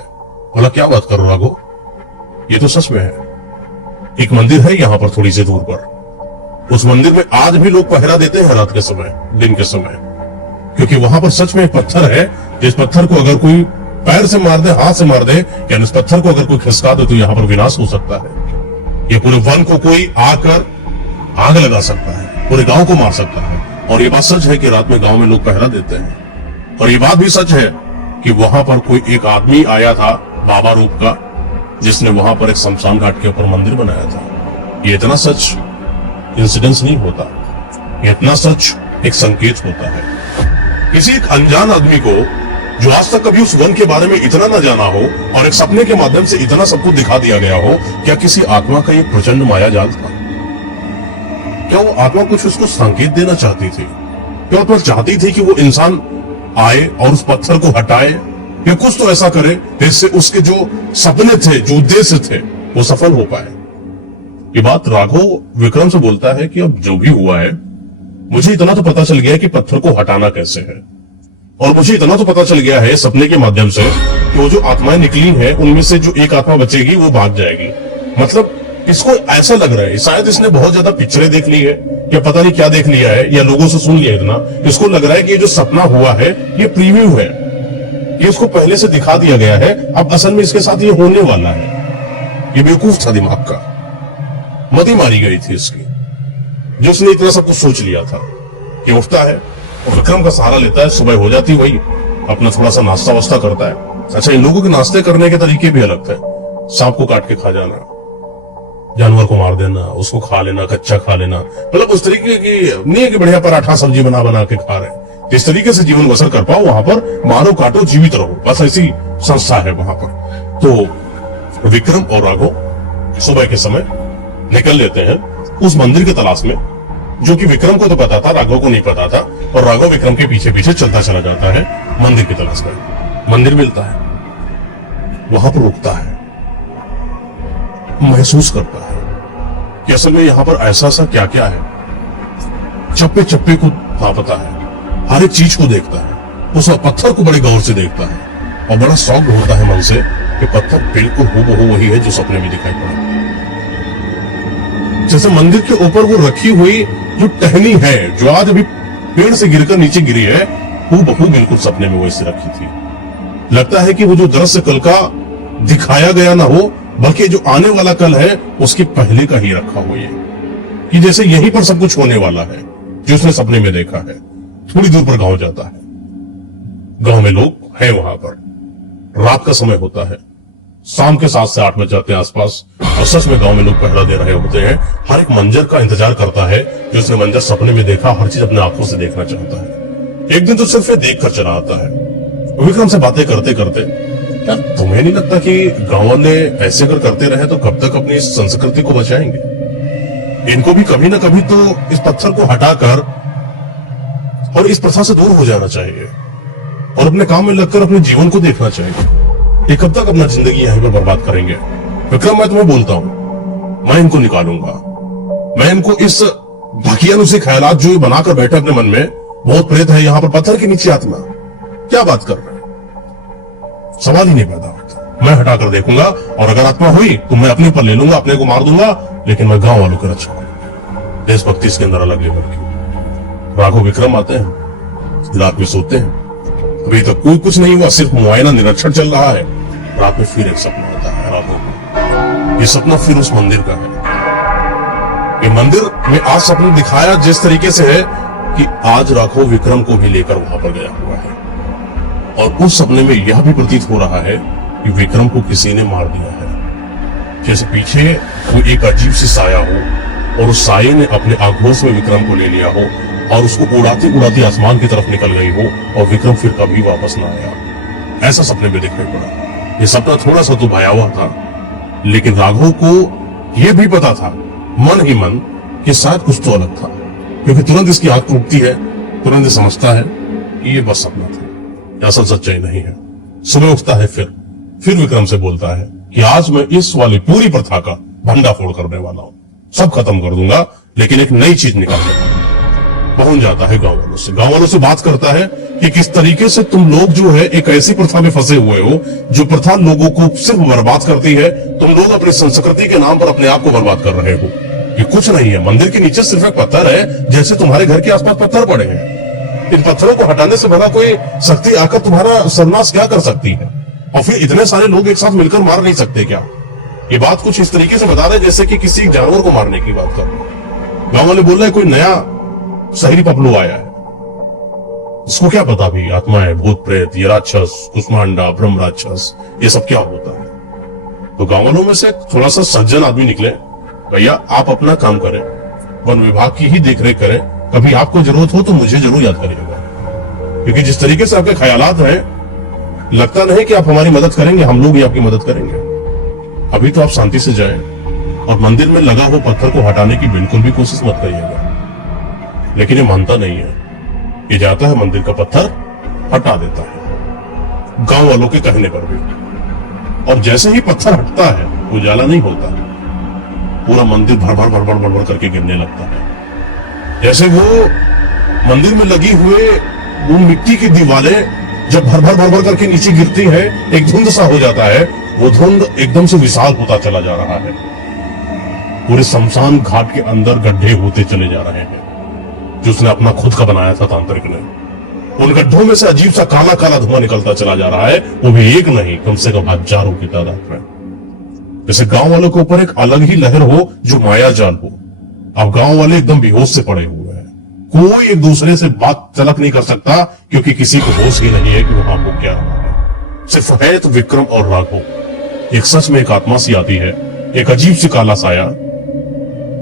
बोला क्या बात कर रहे हो राघव, ये तो सच में है। एक मंदिर है यहां पर थोड़ी सी दूर पर, उस मंदिर में आज भी लोग पहरा देते हैं रात के समय, दिन के समय, क्योंकि वहां पर सच में एक पत्थर है, जिस पत्थर को अगर कोई पैर से मार दे, हाथ से मार दे, यानी इस पत्थर को अगर कोई खिसका दे तो यहाँ पर विनाश हो सकता है। ये पूरे वन को कोई आकर आग लगा सकता है, पूरे गांव को मार सकता है। और ये बात सच है कि रात में गांव में लोग पहरा देते हैं। और ये बात भी सच है कि वहां पर कोई एक आदमी आया था बाबा रूप का, जिसने वहां पर एक शमशान घाट के ऊपर मंदिर बनाया था। ये इतना सच इंसिडेंस नहीं होता, ये इतना सच एक संकेत होता है। किसी एक अनजान आदमी को, जो आज तक कभी उस वन के बारे में इतना न जाना हो और एक सपने के माध्यम से इतना सब कुछ दिखा दिया गया हो, क्या किसी आत्मा का ये प्रचंड माया जाल था? क्या वो आत्मा कुछ उसको संकेत देना चाहती थी? क्या वो चाहती थी कि वो इंसान आए और उस पत्थर को हटाए, या कुछ तो ऐसा करे जिससे उसके जो सपने थे, जो उद्देश्य थे, वो सफल हो पाए? ये बात राघव विक्रम से बोलता है कि अब जो भी हुआ है, मुझे इतना तो पता चल गया कि पत्थर को हटाना कैसे है, और मुझे इतना तो पता चल गया है सपने के माध्यम से कि वो जो आत्माएं निकली हैं उनमें से जो एक आत्मा बचेगी वो भाग जाएगी। मतलब इसको ऐसा लग रहा है शायद इसने बहुत ज्यादा पिक्चरें देख ली है, या पता नहीं क्या देख लिया है, या लोगों से सुन लिया इतना, इसको लग रहा है कि ये जो सपना हुआ है ये प्रीव्यू है, ये इसको पहले से दिखा दिया गया है, अब असल में इसके साथ ये होने वाला है। ये बेवकूफ था दिमाग का, मती मारी गई थी इसकी, जो उसने इतना सब कुछ सोच लिया था। ये उठता है और विक्रम का सहारा लेता है। सुबह हो जाती वही अपना थोड़ा सा नाश्ता वास्ता करता है। अच्छा, इन लोगों के नाश्ते करने के तरीके भी अलग थे। सांप को काट के खा जाना, जानवर को मार देना, उसको खा लेना, कच्चा खा लेना, मतलब उस तरीके की नहीं है कि बढ़िया पराठा सब्जी बना बना के खा रहे। जिस तरीके से जीवन बसर कर पाओ वहां पर मारो काटो जीवित रहो, बस ऐसी संस्था है वहां पर। तो विक्रम और राघव सुबह के समय निकल लेते हैं उस मंदिर की तलाश में, जो कि विक्रम को तो पता था, राघव को नहीं पता था। और राघव विक्रम के पीछे पीछे चलता चला जाता है मंदिर की तलाश में। मंदिर मिलता है, वहां पर रुकता है, महसूस करता है कि असल में यहां पर ऐसा सा क्या क्या है। चप्पे चप्पे को भापता है, हर एक चीज को देखता है, उस पत्थर को बड़े गौर से देखता है और बड़ा शौक होता है मन से कि पत्थर बिल्कुल हूबहू वही है जो सपने में दिखाई पड़ा। जैसे मंदिर के ऊपर वो रखी हुई जो टहनी है, जो आज अभी पेड़ से गिरकर नीचे गिरी है, हूबहू बिल्कुल सपने में वैसे रखी थी। लगता है कि वो जो दृश्य कल का दिखाया गया ना हो, बल्कि जो आने वाला कल है उसके पहले का ही रखा हुआ है, कि जैसे यहीं पर सब कुछ होने वाला है जो उसने सपने में देखा है। थोड़ी दूर पर गांव जाता है, गांव में लोग हैं वहां पर। रात का समय होता है, शाम के 7 से 8 बज जाते हैं आसपास, और सच में गांव में लोग पहरा दे रहे होते हैं। हर एक मंजर का इंतजार करता है कि उसने मंजर सपने में देखा, हर चीज अपने आंखों से देखना चाहता है। एक दिन तो सिर्फ ये देख कर चला आता है। विक्रम से बातें करते करते, यार तुम्हें नहीं लगता कि गांव वाले ऐसे अगर करते रहे तो कब तक अपनी इस संस्कृति को बचाएंगे? इनको भी कभी ना कभी तो इस पत्थर को हटाकर और इस प्रथा से दूर हो जाना चाहिए और अपने काम में लगकर अपने जीवन को देखना चाहिए। ये कब तक अपना जिंदगी यहीं पर बर्बाद करेंगे? विक्रम, मैं तुम्हें बोलता हूं, मैं इनको निकालूंगा। मैं इनको इस ढकियानुसी ख्यालात जो ये बनाकर बैठे अपने मन में, बहुत प्रेत है यहाँ पर पत्थर के नीचे आत्मा, क्या बात कर रहे हैं? सवाल ही नहीं पैदा होता। मैं हटाकर देखूंगा और अगर आत्मा हुई तो मैं अपने पर ले लूंगा, अपने को मार दूंगा, लेकिन मैं गांव वालों की रक्षा करूंगा। देशभक्ति इसके अंदर अलग लेवल की। राघव विक्रम आते हैं, रात में सोते हैं, अभी तक कोई कुछ नहीं हुआ, सिर्फ मुआयना निरीक्षण चल रहा है। रात में फिर एक सपना आता है राघव को। ये सपना फिर उस मंदिर का है। ये मंदिर में आज सपना दिखाया जिस तरीके से है कि आज राघव विक्रम को भी लेकर वहां पर गया हुआ है, और उस सपने में यह भी प्रतीत हो रहा है कि विक्रम को किसी ने मार दिया है। जैसे पीछे कोई एक अजीब सी साया हो और उस साये ने अपने आक्रोश में विक्रम को ले लिया हो और उसको उड़ाती उड़ाती आसमान की तरफ निकल गई हो और विक्रम फिर कभी वापस ना आया। ऐसा सपने में दिखाई पड़ा। ये सपना थोड़ा सा तो भयावह था, लेकिन राघव को यह भी पता था मन ही मन कि शायद कुछ तो अलग था, क्योंकि तुरंत इसकी आंख टूटती है, तुरंत समझता है कि ये बस सपना था, असल सच्चाई नहीं है। सुबह उठता है, फिर विक्रम से बोलता है कि आज मैं इस वाली पूरी प्रथा का भंडाफोड़ करने वाला हूं, सब खत्म कर दूंगा, लेकिन एक नई चीज निकालूंगा। पहुंच जाता है गांव वालों से बात करता है कि किस तरीके से तुम लोग जो है एक ऐसी प्रथा में फंसे हुए हो जो प्रथा लोगों को सिर्फ बर्बाद करती है। तुम लोग अपनी संस्कृति के नाम पर अपने आप को बर्बाद कर रहे हो। ये कुछ नहीं है, मंदिर के नीचे सिर्फ एक पत्थर है, जैसे तुम्हारे घर के आसपास पत्थर पड़े हैं। इन पत्थरों को हटाने से भला कोई शक्ति आकर तुम्हारा सर्वनाश क्या कर सकती है? और फिर इतने सारे लोग एक साथ मिलकर मार नहीं सकते क्या? ये बात कुछ इस तरीके से बता रहे जैसे कि किसी जानवर को मारने की बात कर रहे। गांव वाले बोल रहे कोई नया शहरी पपलू आया है, उसको क्या पता भी आत्मा है, भूत प्रेत, ये राक्षस, कुष्मांडा, ब्रह्म राक्षस, ये सब क्या होता है। तो गांव वालों में से थोड़ा सा सज्जन आदमी निकले, भैया आप अपना काम करें, वन विभाग की ही देखरेख करें, कभी आपको जरूरत हो तो मुझे जरूर याद करिएगा, क्योंकि जिस तरीके से आपके ख्यालात हैं लगता नहीं कि आप हमारी मदद करेंगे, हम लोग ही आपकी मदद करेंगे। अभी तो आप शांति से जाएं और मंदिर में लगा हुआ पत्थर को हटाने की बिल्कुल भी कोशिश मत करिएगा। लेकिन ये मानता नहीं है, ये जाता है मंदिर का पत्थर हटा देता है गांव वालों के कहने पर भी, और जैसे ही पत्थर हटता है उजाला नहीं होता, पूरा मंदिर भर भर करके गिरने लगता है। जैसे वो मंदिर में लगी हुए वो मिट्टी की दीवारें जब भर भर करके नीचे गिरती है, एक धुंध सा हो जाता है, वो धुंध एकदम से विशाल होता चला जा रहा है। पूरे शमशान घाट के अंदर गड्ढे होते चले जा रहे हैं जो उसने अपना खुद का बनाया था तांत्रिक ने। उन गड्ढों में से अजीब सा काला काला धुआं निकलता चला जा रहा है, वो भी एक नहीं, कम से कम हजारों की तादाद में। जैसे गांव वालों के ऊपर एक अलग ही लहर हो जो माया जाल हो। अब गांव वाले एकदम बेहोश से पड़े हुए हैं, कोई एक दूसरे से बात तलक नहीं कर सकता, क्योंकि किसी को होश ही नहीं है कि वहां हो क्या रहा है। सिर्फ है तो विक्रम और राघव। एक सच में एक आत्मा सी आती है, एक अजीब सी काला साया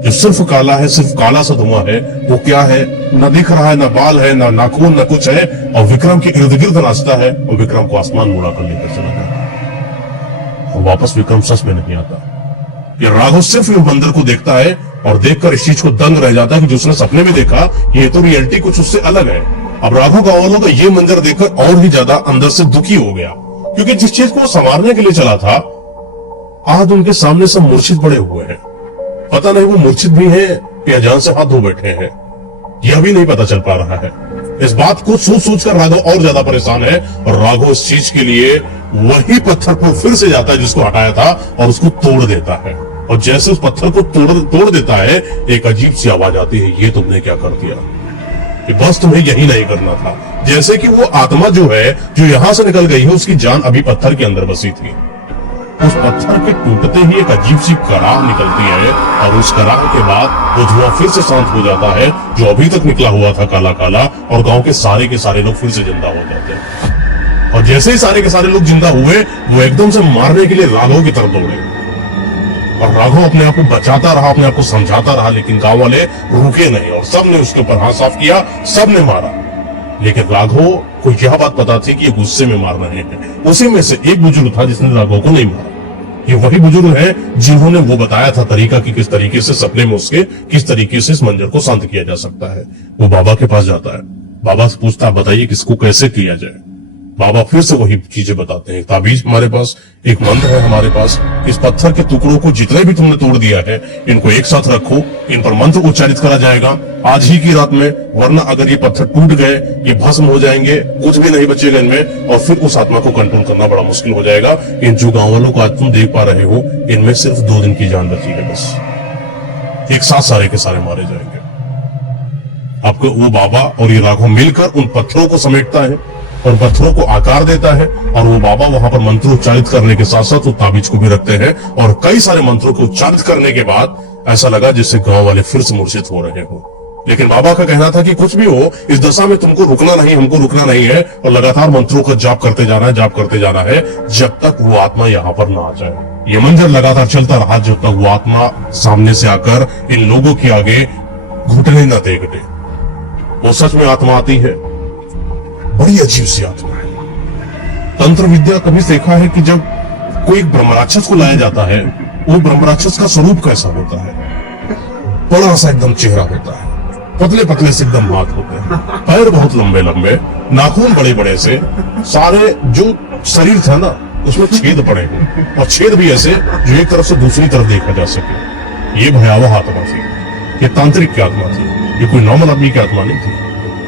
जो सिर्फ काला है, सिर्फ काला सा धुआं है। वो क्या है, न दिख रहा है, न बाल है, न नाखून, न कुछ है, और विक्रम के इर्द गिर्द नाचता है और विक्रम को आसमान में उड़ाकर लेकर चला जाता है। और वापस विक्रम सच में नहीं आता। ये राघव सिर्फ इस मंदिर को देखता है और देखकर इस चीज को दंग रह जाता है कि जो उसने सपने में देखा ये तो रियलिटी कुछ उससे अलग है। अब राघव गांव वालों का ये मंदिर देखकर और भी ज्यादा अंदर से दुखी हो गया, क्योंकि जिस चीज को संवारने के लिए चला था आज उनके सामने सब मूर्छित पड़े हुए हैं। पता नहीं वो मूर्छित भी है या जान से हाथ धो बैठे हैं, यह भी नहीं पता चल पा रहा है। इस बात को सोच कर राघव और ज्यादा परेशान है, और राघव इस चीज के लिए वही पत्थर पर फिर से जाता है जिसको हटाया था और उसको तोड़ देता है। और जैसे उस पत्थर को तोड़ देता है, एक अजीब सी आवाज आती है, ये तुमने क्या कर दिया, कि बस तुम्हें यही नहीं करना था। जैसे कि वो आत्मा जो है जो यहां से निकल गई है, उसकी जान अभी पत्थर के अंदर बसी थी। उस पत्थर के टूटते ही एक अजीब सी कराह निकलती है, और उस कराह के बाद वो धुआं फिर से शांत हो जाता है जो अभी तक निकला हुआ था काला काला, और गांव के सारे लोग फिर से जिंदा हो जाते हैं। और जैसे ही सारे के सारे लोग जिंदा हुए, वो एकदम से मारने के लिए राघव की तरफ दौड़े और राघव अपने आप को बचाता रहा, अपने आप को समझाता रहा, लेकिन गांव वाले रुके नहीं और सबने उसके ऊपर हाथ साफ किया, सबने मारा। लेकिन राघव को यह बात पता थी कि ये गुस्से में मार रहे हैं। उसी में से एक बुजुर्ग था जिसने राघव को नहीं मारा। ये वही बुजुर्ग है जिन्होंने वो बताया था तरीका कि किस तरीके से सपने में उसके किस तरीके से इस मंजर को शांत किया जा सकता है। वो बाबा के पास जाता है, बाबा से पूछता है बताइए किसको कैसे किया जाए। बाबा फिर से वही चीजें बताते हैं, ताबीज हमारे पास, एक मंत्र है हमारे पास, इस पत्थर के टुकड़ों को जितने भी तुमने तोड़ दिया है इनको एक साथ रखो, इन पर मंत्र उच्चारित करा जाएगा आज ही की रात में, वरना अगर ये पत्थर टूट गए ये भस्म हो जाएंगे, कुछ भी नहीं बचेगा इनमें और फिर उस आत्मा को कंट्रोल करना बड़ा मुश्किल हो जाएगा। इन जो गांव वालों को आज तुम देख पा रहे हो इनमें सिर्फ 2 दिन की जान बची है, बस एक साथ सारे के सारे मारे जाएंगे। आपको वो बाबा और ये राघव मिलकर उन पत्थरों को समेटता है और पत्थरों को आकार देता है और वो बाबा वहां पर मंत्र उच्चारित करने के साथ साथ वो ताबीज को भी रखते हैं और कई सारे मंत्रों को उच्चारित करने के बाद ऐसा लगा जैसे गांव वाले फिर से मूर्छित हो रहे हो। लेकिन बाबा का कहना था कि कुछ भी हो इस दशा में तुमको रुकना नहीं, हमको रुकना नहीं है और लगातार मंत्रों का जाप करते जाना है, जाप करते जाना है जब तक वो आत्मा यहाँ पर ना आ जाए। ये मंजर लगातार चलता रहा जब तक वो आत्मा सामने से आकर इन लोगों के आगे घुटने न टेक दे। वो सच में आत्मा आती है, बड़ी अजीब सी आत्मा है। तंत्र विद्या कभी देखा है कि जब कोई एक ब्रह्मराक्षस को लाया जाता है वो ब्रह्मराक्षस का स्वरूप कैसा होता है? बड़ा सा एकदम चेहरा होता है, पतले पतले से एकदम हाथ होते हैं, पैर बहुत लंबे लंबे, नाखून बड़े बड़े से, सारे जो शरीर था ना उसमें छेद पड़े हैं और छेद भी ऐसे जो एक तरफ से दूसरी तरफ देखा जा सके। ये भयावह आत्मा थी, ये तांत्रिक की आत्मा थी, ये कोई नॉर्मल आदमी की आत्मा नहीं थी।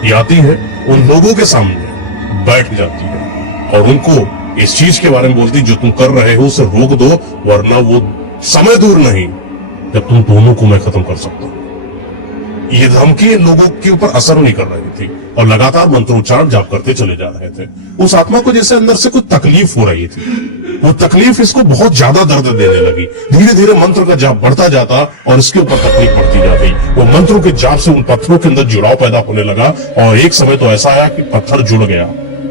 ये आती है उन लोगों के सामने बैठ जाती है और उनको इस चीज के बारे में बोलती जो तुम कर रहे हो उसे रोक दो, वरना वो समय दूर नहीं जब तुम दोनों को मैं खत्म कर सकता हूं। ये धमकी लोगों के ऊपर असर नहीं कर रही थी और लगातार मंत्रोच्चारण जाप करते चले जा रहे थे। उस आत्मा को जैसे अंदर से कुछ तकलीफ हो रही थी, वो तकलीफ इसको बहुत ज्यादा दर्द देने लगी। धीरे धीरे मंत्र का जाप बढ़ता जाता और इसके ऊपर तकलीफ बढ़ती जाती। वो मंत्रों के जाप से उन पत्थरों के अंदर जुड़ाव पैदा होने लगा और एक समय तो ऐसा आया कि पत्थर जुड़ गया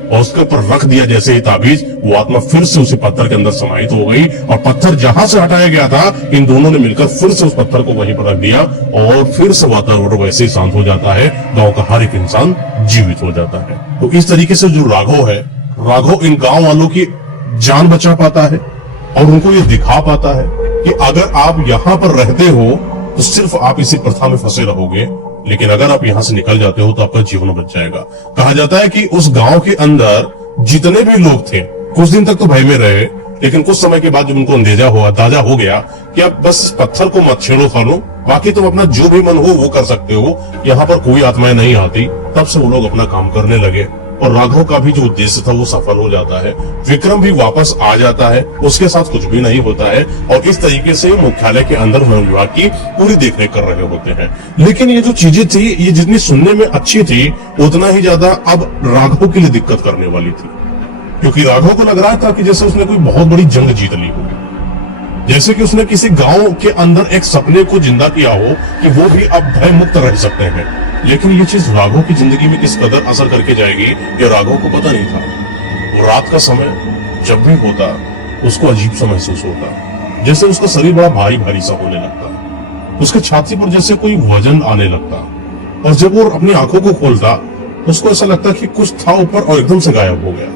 और उसके ऊपर रख दिया जैसे ही ताबीज, वो आत्मा फिर से उसी पत्थर के अंदर समाहित हो गई और पत्थर जहां से हटाया गया था इन दोनों ने मिलकर फिर से उस पत्थर को वहीं पर रख दिया और फिर से वातावरण वैसे ही शांत हो जाता है। गांव का हर एक इंसान जीवित हो जाता है। तो इस तरीके से जो राघव है, राघव इन गांव वालों की जान बचा पाता है और उनको ये दिखा पाता है कि अगर आप यहाँ पर रहते हो तो सिर्फ आप इसी प्रथा में फंसे रहोगे, लेकिन अगर आप यहाँ से निकल जाते हो तो आपका जीवन बच जाएगा। कहा जाता है कि उस गांव के अंदर जितने भी लोग थे कुछ दिन तक तो भय में रहे, लेकिन कुछ समय के बाद जब उनको अंदाजा हो गया कि अब बस पत्थर को मत छेड़ो खालो, बाकी तुम अपना जो भी मन हो वो कर सकते हो, यहाँ पर कोई आत्माएं नहीं आती। तब से वो लोग अपना काम करने लगे और राघव का भी जो उद्देश्य था वो सफल हो जाता है। विक्रम भी वापस आ जाता है, उसके साथ कुछ भी नहीं होता है और इस तरीके से मुख्यालय के अंदर वन विभाग की पूरी देखरेख कर रहे होते हैं। लेकिन ये जो चीजें थी ये जितनी सुनने में अच्छी थी उतना ही ज्यादा अब राघव के लिए दिक्कत करने वाली थी, क्योंकि राघव को लग रहा था कि जैसे उसने कोई बहुत बड़ी जंग जीत ली हो, जैसे कि उसने किसी गांव के अंदर एक सपने को जिंदा किया हो कि वो भी अब भय मुक्त रह सकते हैं। लेकिन ये चीज राघव की जिंदगी में किस कदर असर करके जाएगी ये राघव को पता नहीं था। वो रात का समय जब भी होता उसको अजीब सा महसूस होता, जैसे उसका शरीर बड़ा भारी भारी सा होने लगता, उसके छाती पर जैसे कोई वजन आने लगता और जब वो अपनी आंखों को खोलता उसको ऐसा लगता कि कुछ था ऊपर और एकदम से गायब हो गया।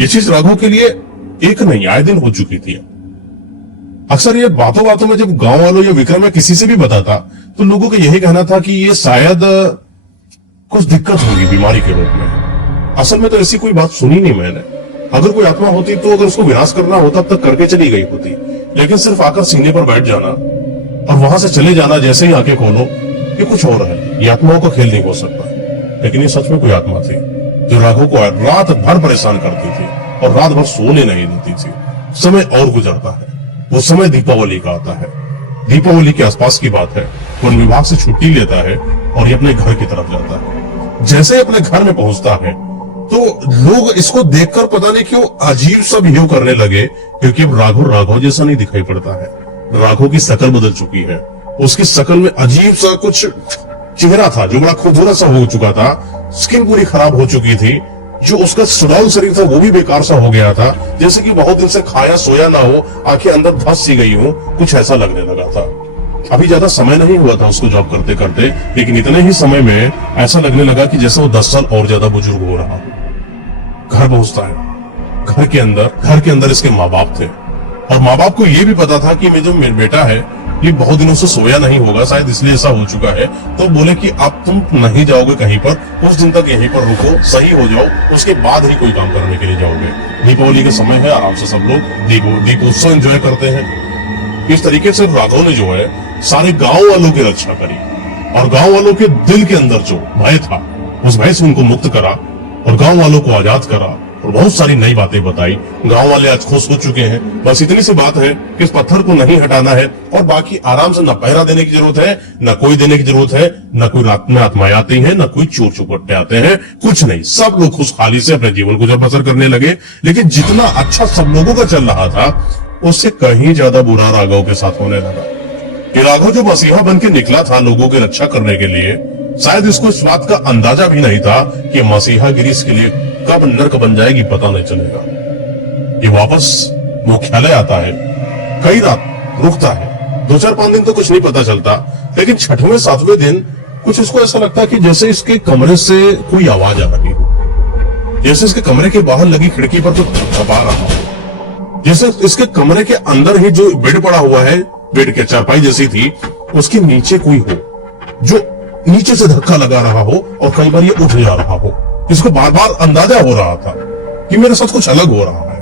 ये चीज राघव के लिए एक नहीं आए दिन हो चुकी थी। अक्सर ये बातों बातों में जब गांव वालों या विक्रम या किसी से भी बताता तो लोगों का यही कहना था कि ये शायद कुछ दिक्कत होगी बीमारी के रूप में। असल में तो ऐसी कोई बात सुनी नहीं मैंने। अगर कोई आत्मा होती तो अगर उसको विनाश करना होता तब तक करके चली गई होती, लेकिन सिर्फ आकर सीने पर बैठ जाना और वहां से चले जाना जैसे ही आंखें खोलो ये कुछ और है। ये आत्माओं का खेल नहीं हो सकता। लेकिन ये सच में कोई आत्मा थी जो राघव को रात भर परेशान करती थी और रात भर सोने नहीं देती थी। समय और गुजरता है, वो समय दीपावली का आता है। दीपावली के आसपास की बात है। वन विभाग से छुट्टी लेता है और ये अपने घर की तरफ जाता है। जैसे ही अपने घर में पहुंचता है तो लोग इसको देखकर पता नहीं क्यों अजीब सा बिहेव करने लगे, क्योंकि अब राघव जैसा नहीं दिखाई पड़ता है। राघव की शक्ल बदल चुकी है। उसकी शक्ल में अजीब सा कुछ चेहरा था जो बड़ा खुरदुरा सा हो चुका था। स्किन पूरी खराब हो चुकी थी। जो उसका सुडौल शरीर था वो भी बेकार सा हो गया था, जैसे कि बहुत दिन से खाया सोया ना हो, आंखें अंदर धंस सी गई हो, कुछ ऐसा लगने लगा था। अभी ज्यादा समय नहीं हुआ था उसको जॉब करते करते, लेकिन इतने ही समय में ऐसा लगने लगा कि जैसे वो 10 साल और ज्यादा बुजुर्ग हो रहा हो। घर पहुंचता है, घर के अंदर इसके माँ बाप थे, और माँ बाप को ये भी पता था कि मेरा बेटा है, ये बहुत दिनों से सोया नहीं होगा, शायद इसलिए ऐसा हो चुका है। तो बोले कि अब तुम नहीं जाओगे कहीं पर, कुछ दिन तक यहीं पर रुको, सही हो जाओ, उसके बाद ही कोई काम करने के लिए जाओगे। दीपावली का समय है, आराम से सब लोग दीपोत्सव एंजॉय करते हैं। इस तरीके से राघव ने जो है सारे गांव वालों की रक्षा करी, और गांव वालों के दिल के अंदर जो भय था, उस भय से उनको मुक्त करा और गांव वालों को आजाद करा, और बहुत सारी नई बातें बताई। गांव वाले आज खुश हो चुके हैं। बस इतनी सी बात है कि इस पत्थर को नहीं हटाना है, और बाकी आराम से, न पहरा देने की जरूरत है, न कोई देने की जरूरत है, न कोई रात में आत्माएं आती हैं, न कोई चोर चुपट्टे आते हैं, कुछ नहीं। सब लोग खुशहाली से अपने जीवन गुजर बसर करने लगे। लेकिन जितना अच्छा सब लोगों का चल रहा था, उससे कहीं ज्यादा बुरा राघव के साथ होने लगा। कि राघव जो मसीहा बन के निकला था लोगों की रक्षा करने के लिए, शायद इसको इस बात का अंदाजा भी नहीं था कि मसीहागिरी इसके लिए कब नर्क बन जाएगी पता नहीं चलेगा। ये वापस मुख्यालय आता है, कई रात रुकता है, 2-4-5 दिन तो कुछ नहीं पता चलता, लेकिन 6वें 7वें दिन कुछ इसको ऐसा लगता है कि जैसे इसके कमरे से कोई आवाज आ रही हो, जैसे इसके कमरे के बाहर लगी खिड़की पर तो थपथपा रहा हो, जैसे इसके कमरे के अंदर ही जो बेड पड़ा हुआ है, बेड के चारपाई जैसी थी, उसके नीचे कोई हो जो नीचे से धक्का लगा रहा हो, और कई बार ये उठ जा रहा हो। इसको बार बार अंदाजा हो रहा था कि मेरे साथ कुछ अलग हो रहा है,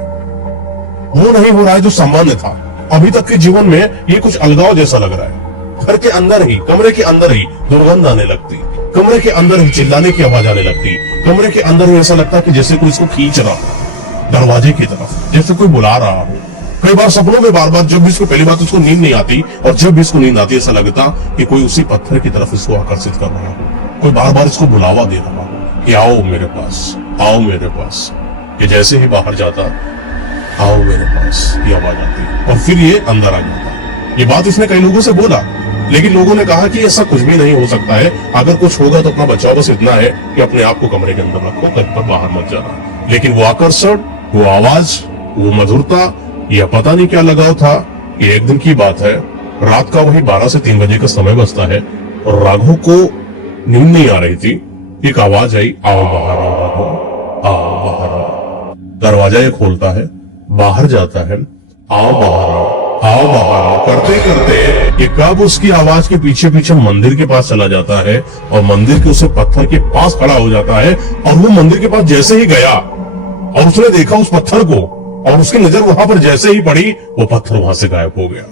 वो नहीं हो रहा है जो सामान्य था। अभी तक के जीवन में ये कुछ अलगाव जैसा लग रहा है। घर के अंदर ही, कमरे के अंदर ही दुर्गंध आने लगती, कमरे के अंदर ही चिल्लाने की आवाज आने लगती, कमरे के अंदर ही ऐसा लगता कि जैसे कोई इसको खींच रहा हो दरवाजे की तरफ, जैसे कोई बुला रहा हो। कई बार सपनों में बार बार, जब भी इसको पहली बात उसको नींद नहीं आती, और जब भी इसको नींद आती ऐसा लगता कि कोई उसी पत्थर की तरफ इसको आकर्षित कर रहा हो, कोई बार बार इसको बुलावा दे रहा हो कि आओ मेरे पास, आओ मेरे पास। ये जैसे ही बाहर जाता, आओ मेरे पास, ये आवाज आती, और फिर ये अंदर आ जाता। ये बात इसने कई लोगों से बोला, लेकिन लोगों ने कहा कि ऐसा कुछ भी नहीं हो सकता है, अगर कुछ होगा तो अपना बचाव बस इतना है कि अपने आप को कमरे के अंदर रखो, घर पर बाहर मत जाना। लेकिन वो आकर्षण, वो आवाज, वो मधुरता, यह पता नहीं क्या लगाव था। ये एक दिन की बात है, रात का वही 12 से 3 बजे का समय बचता है, और राघव को नींद नहीं आ रही थी। एक आवाज आई, आओ बाहर आओ राघव, आओ बाहर आओ। दरवाजा ये खोलता है, बाहर जाता है, आओ बाहर आओ, आओ बाहर आओ करते करते ये कब उसकी आवाज के पीछे पीछे मंदिर के पास चला जाता है, और मंदिर के उसे पत्थर के पास खड़ा हो जाता है। और वो मंदिर के पास जैसे ही गया और उसने देखा उस पत्थर को, और उसकी नजर वहां पर जैसे ही पड़ी, वो पत्थर वहां से गायब हो गया।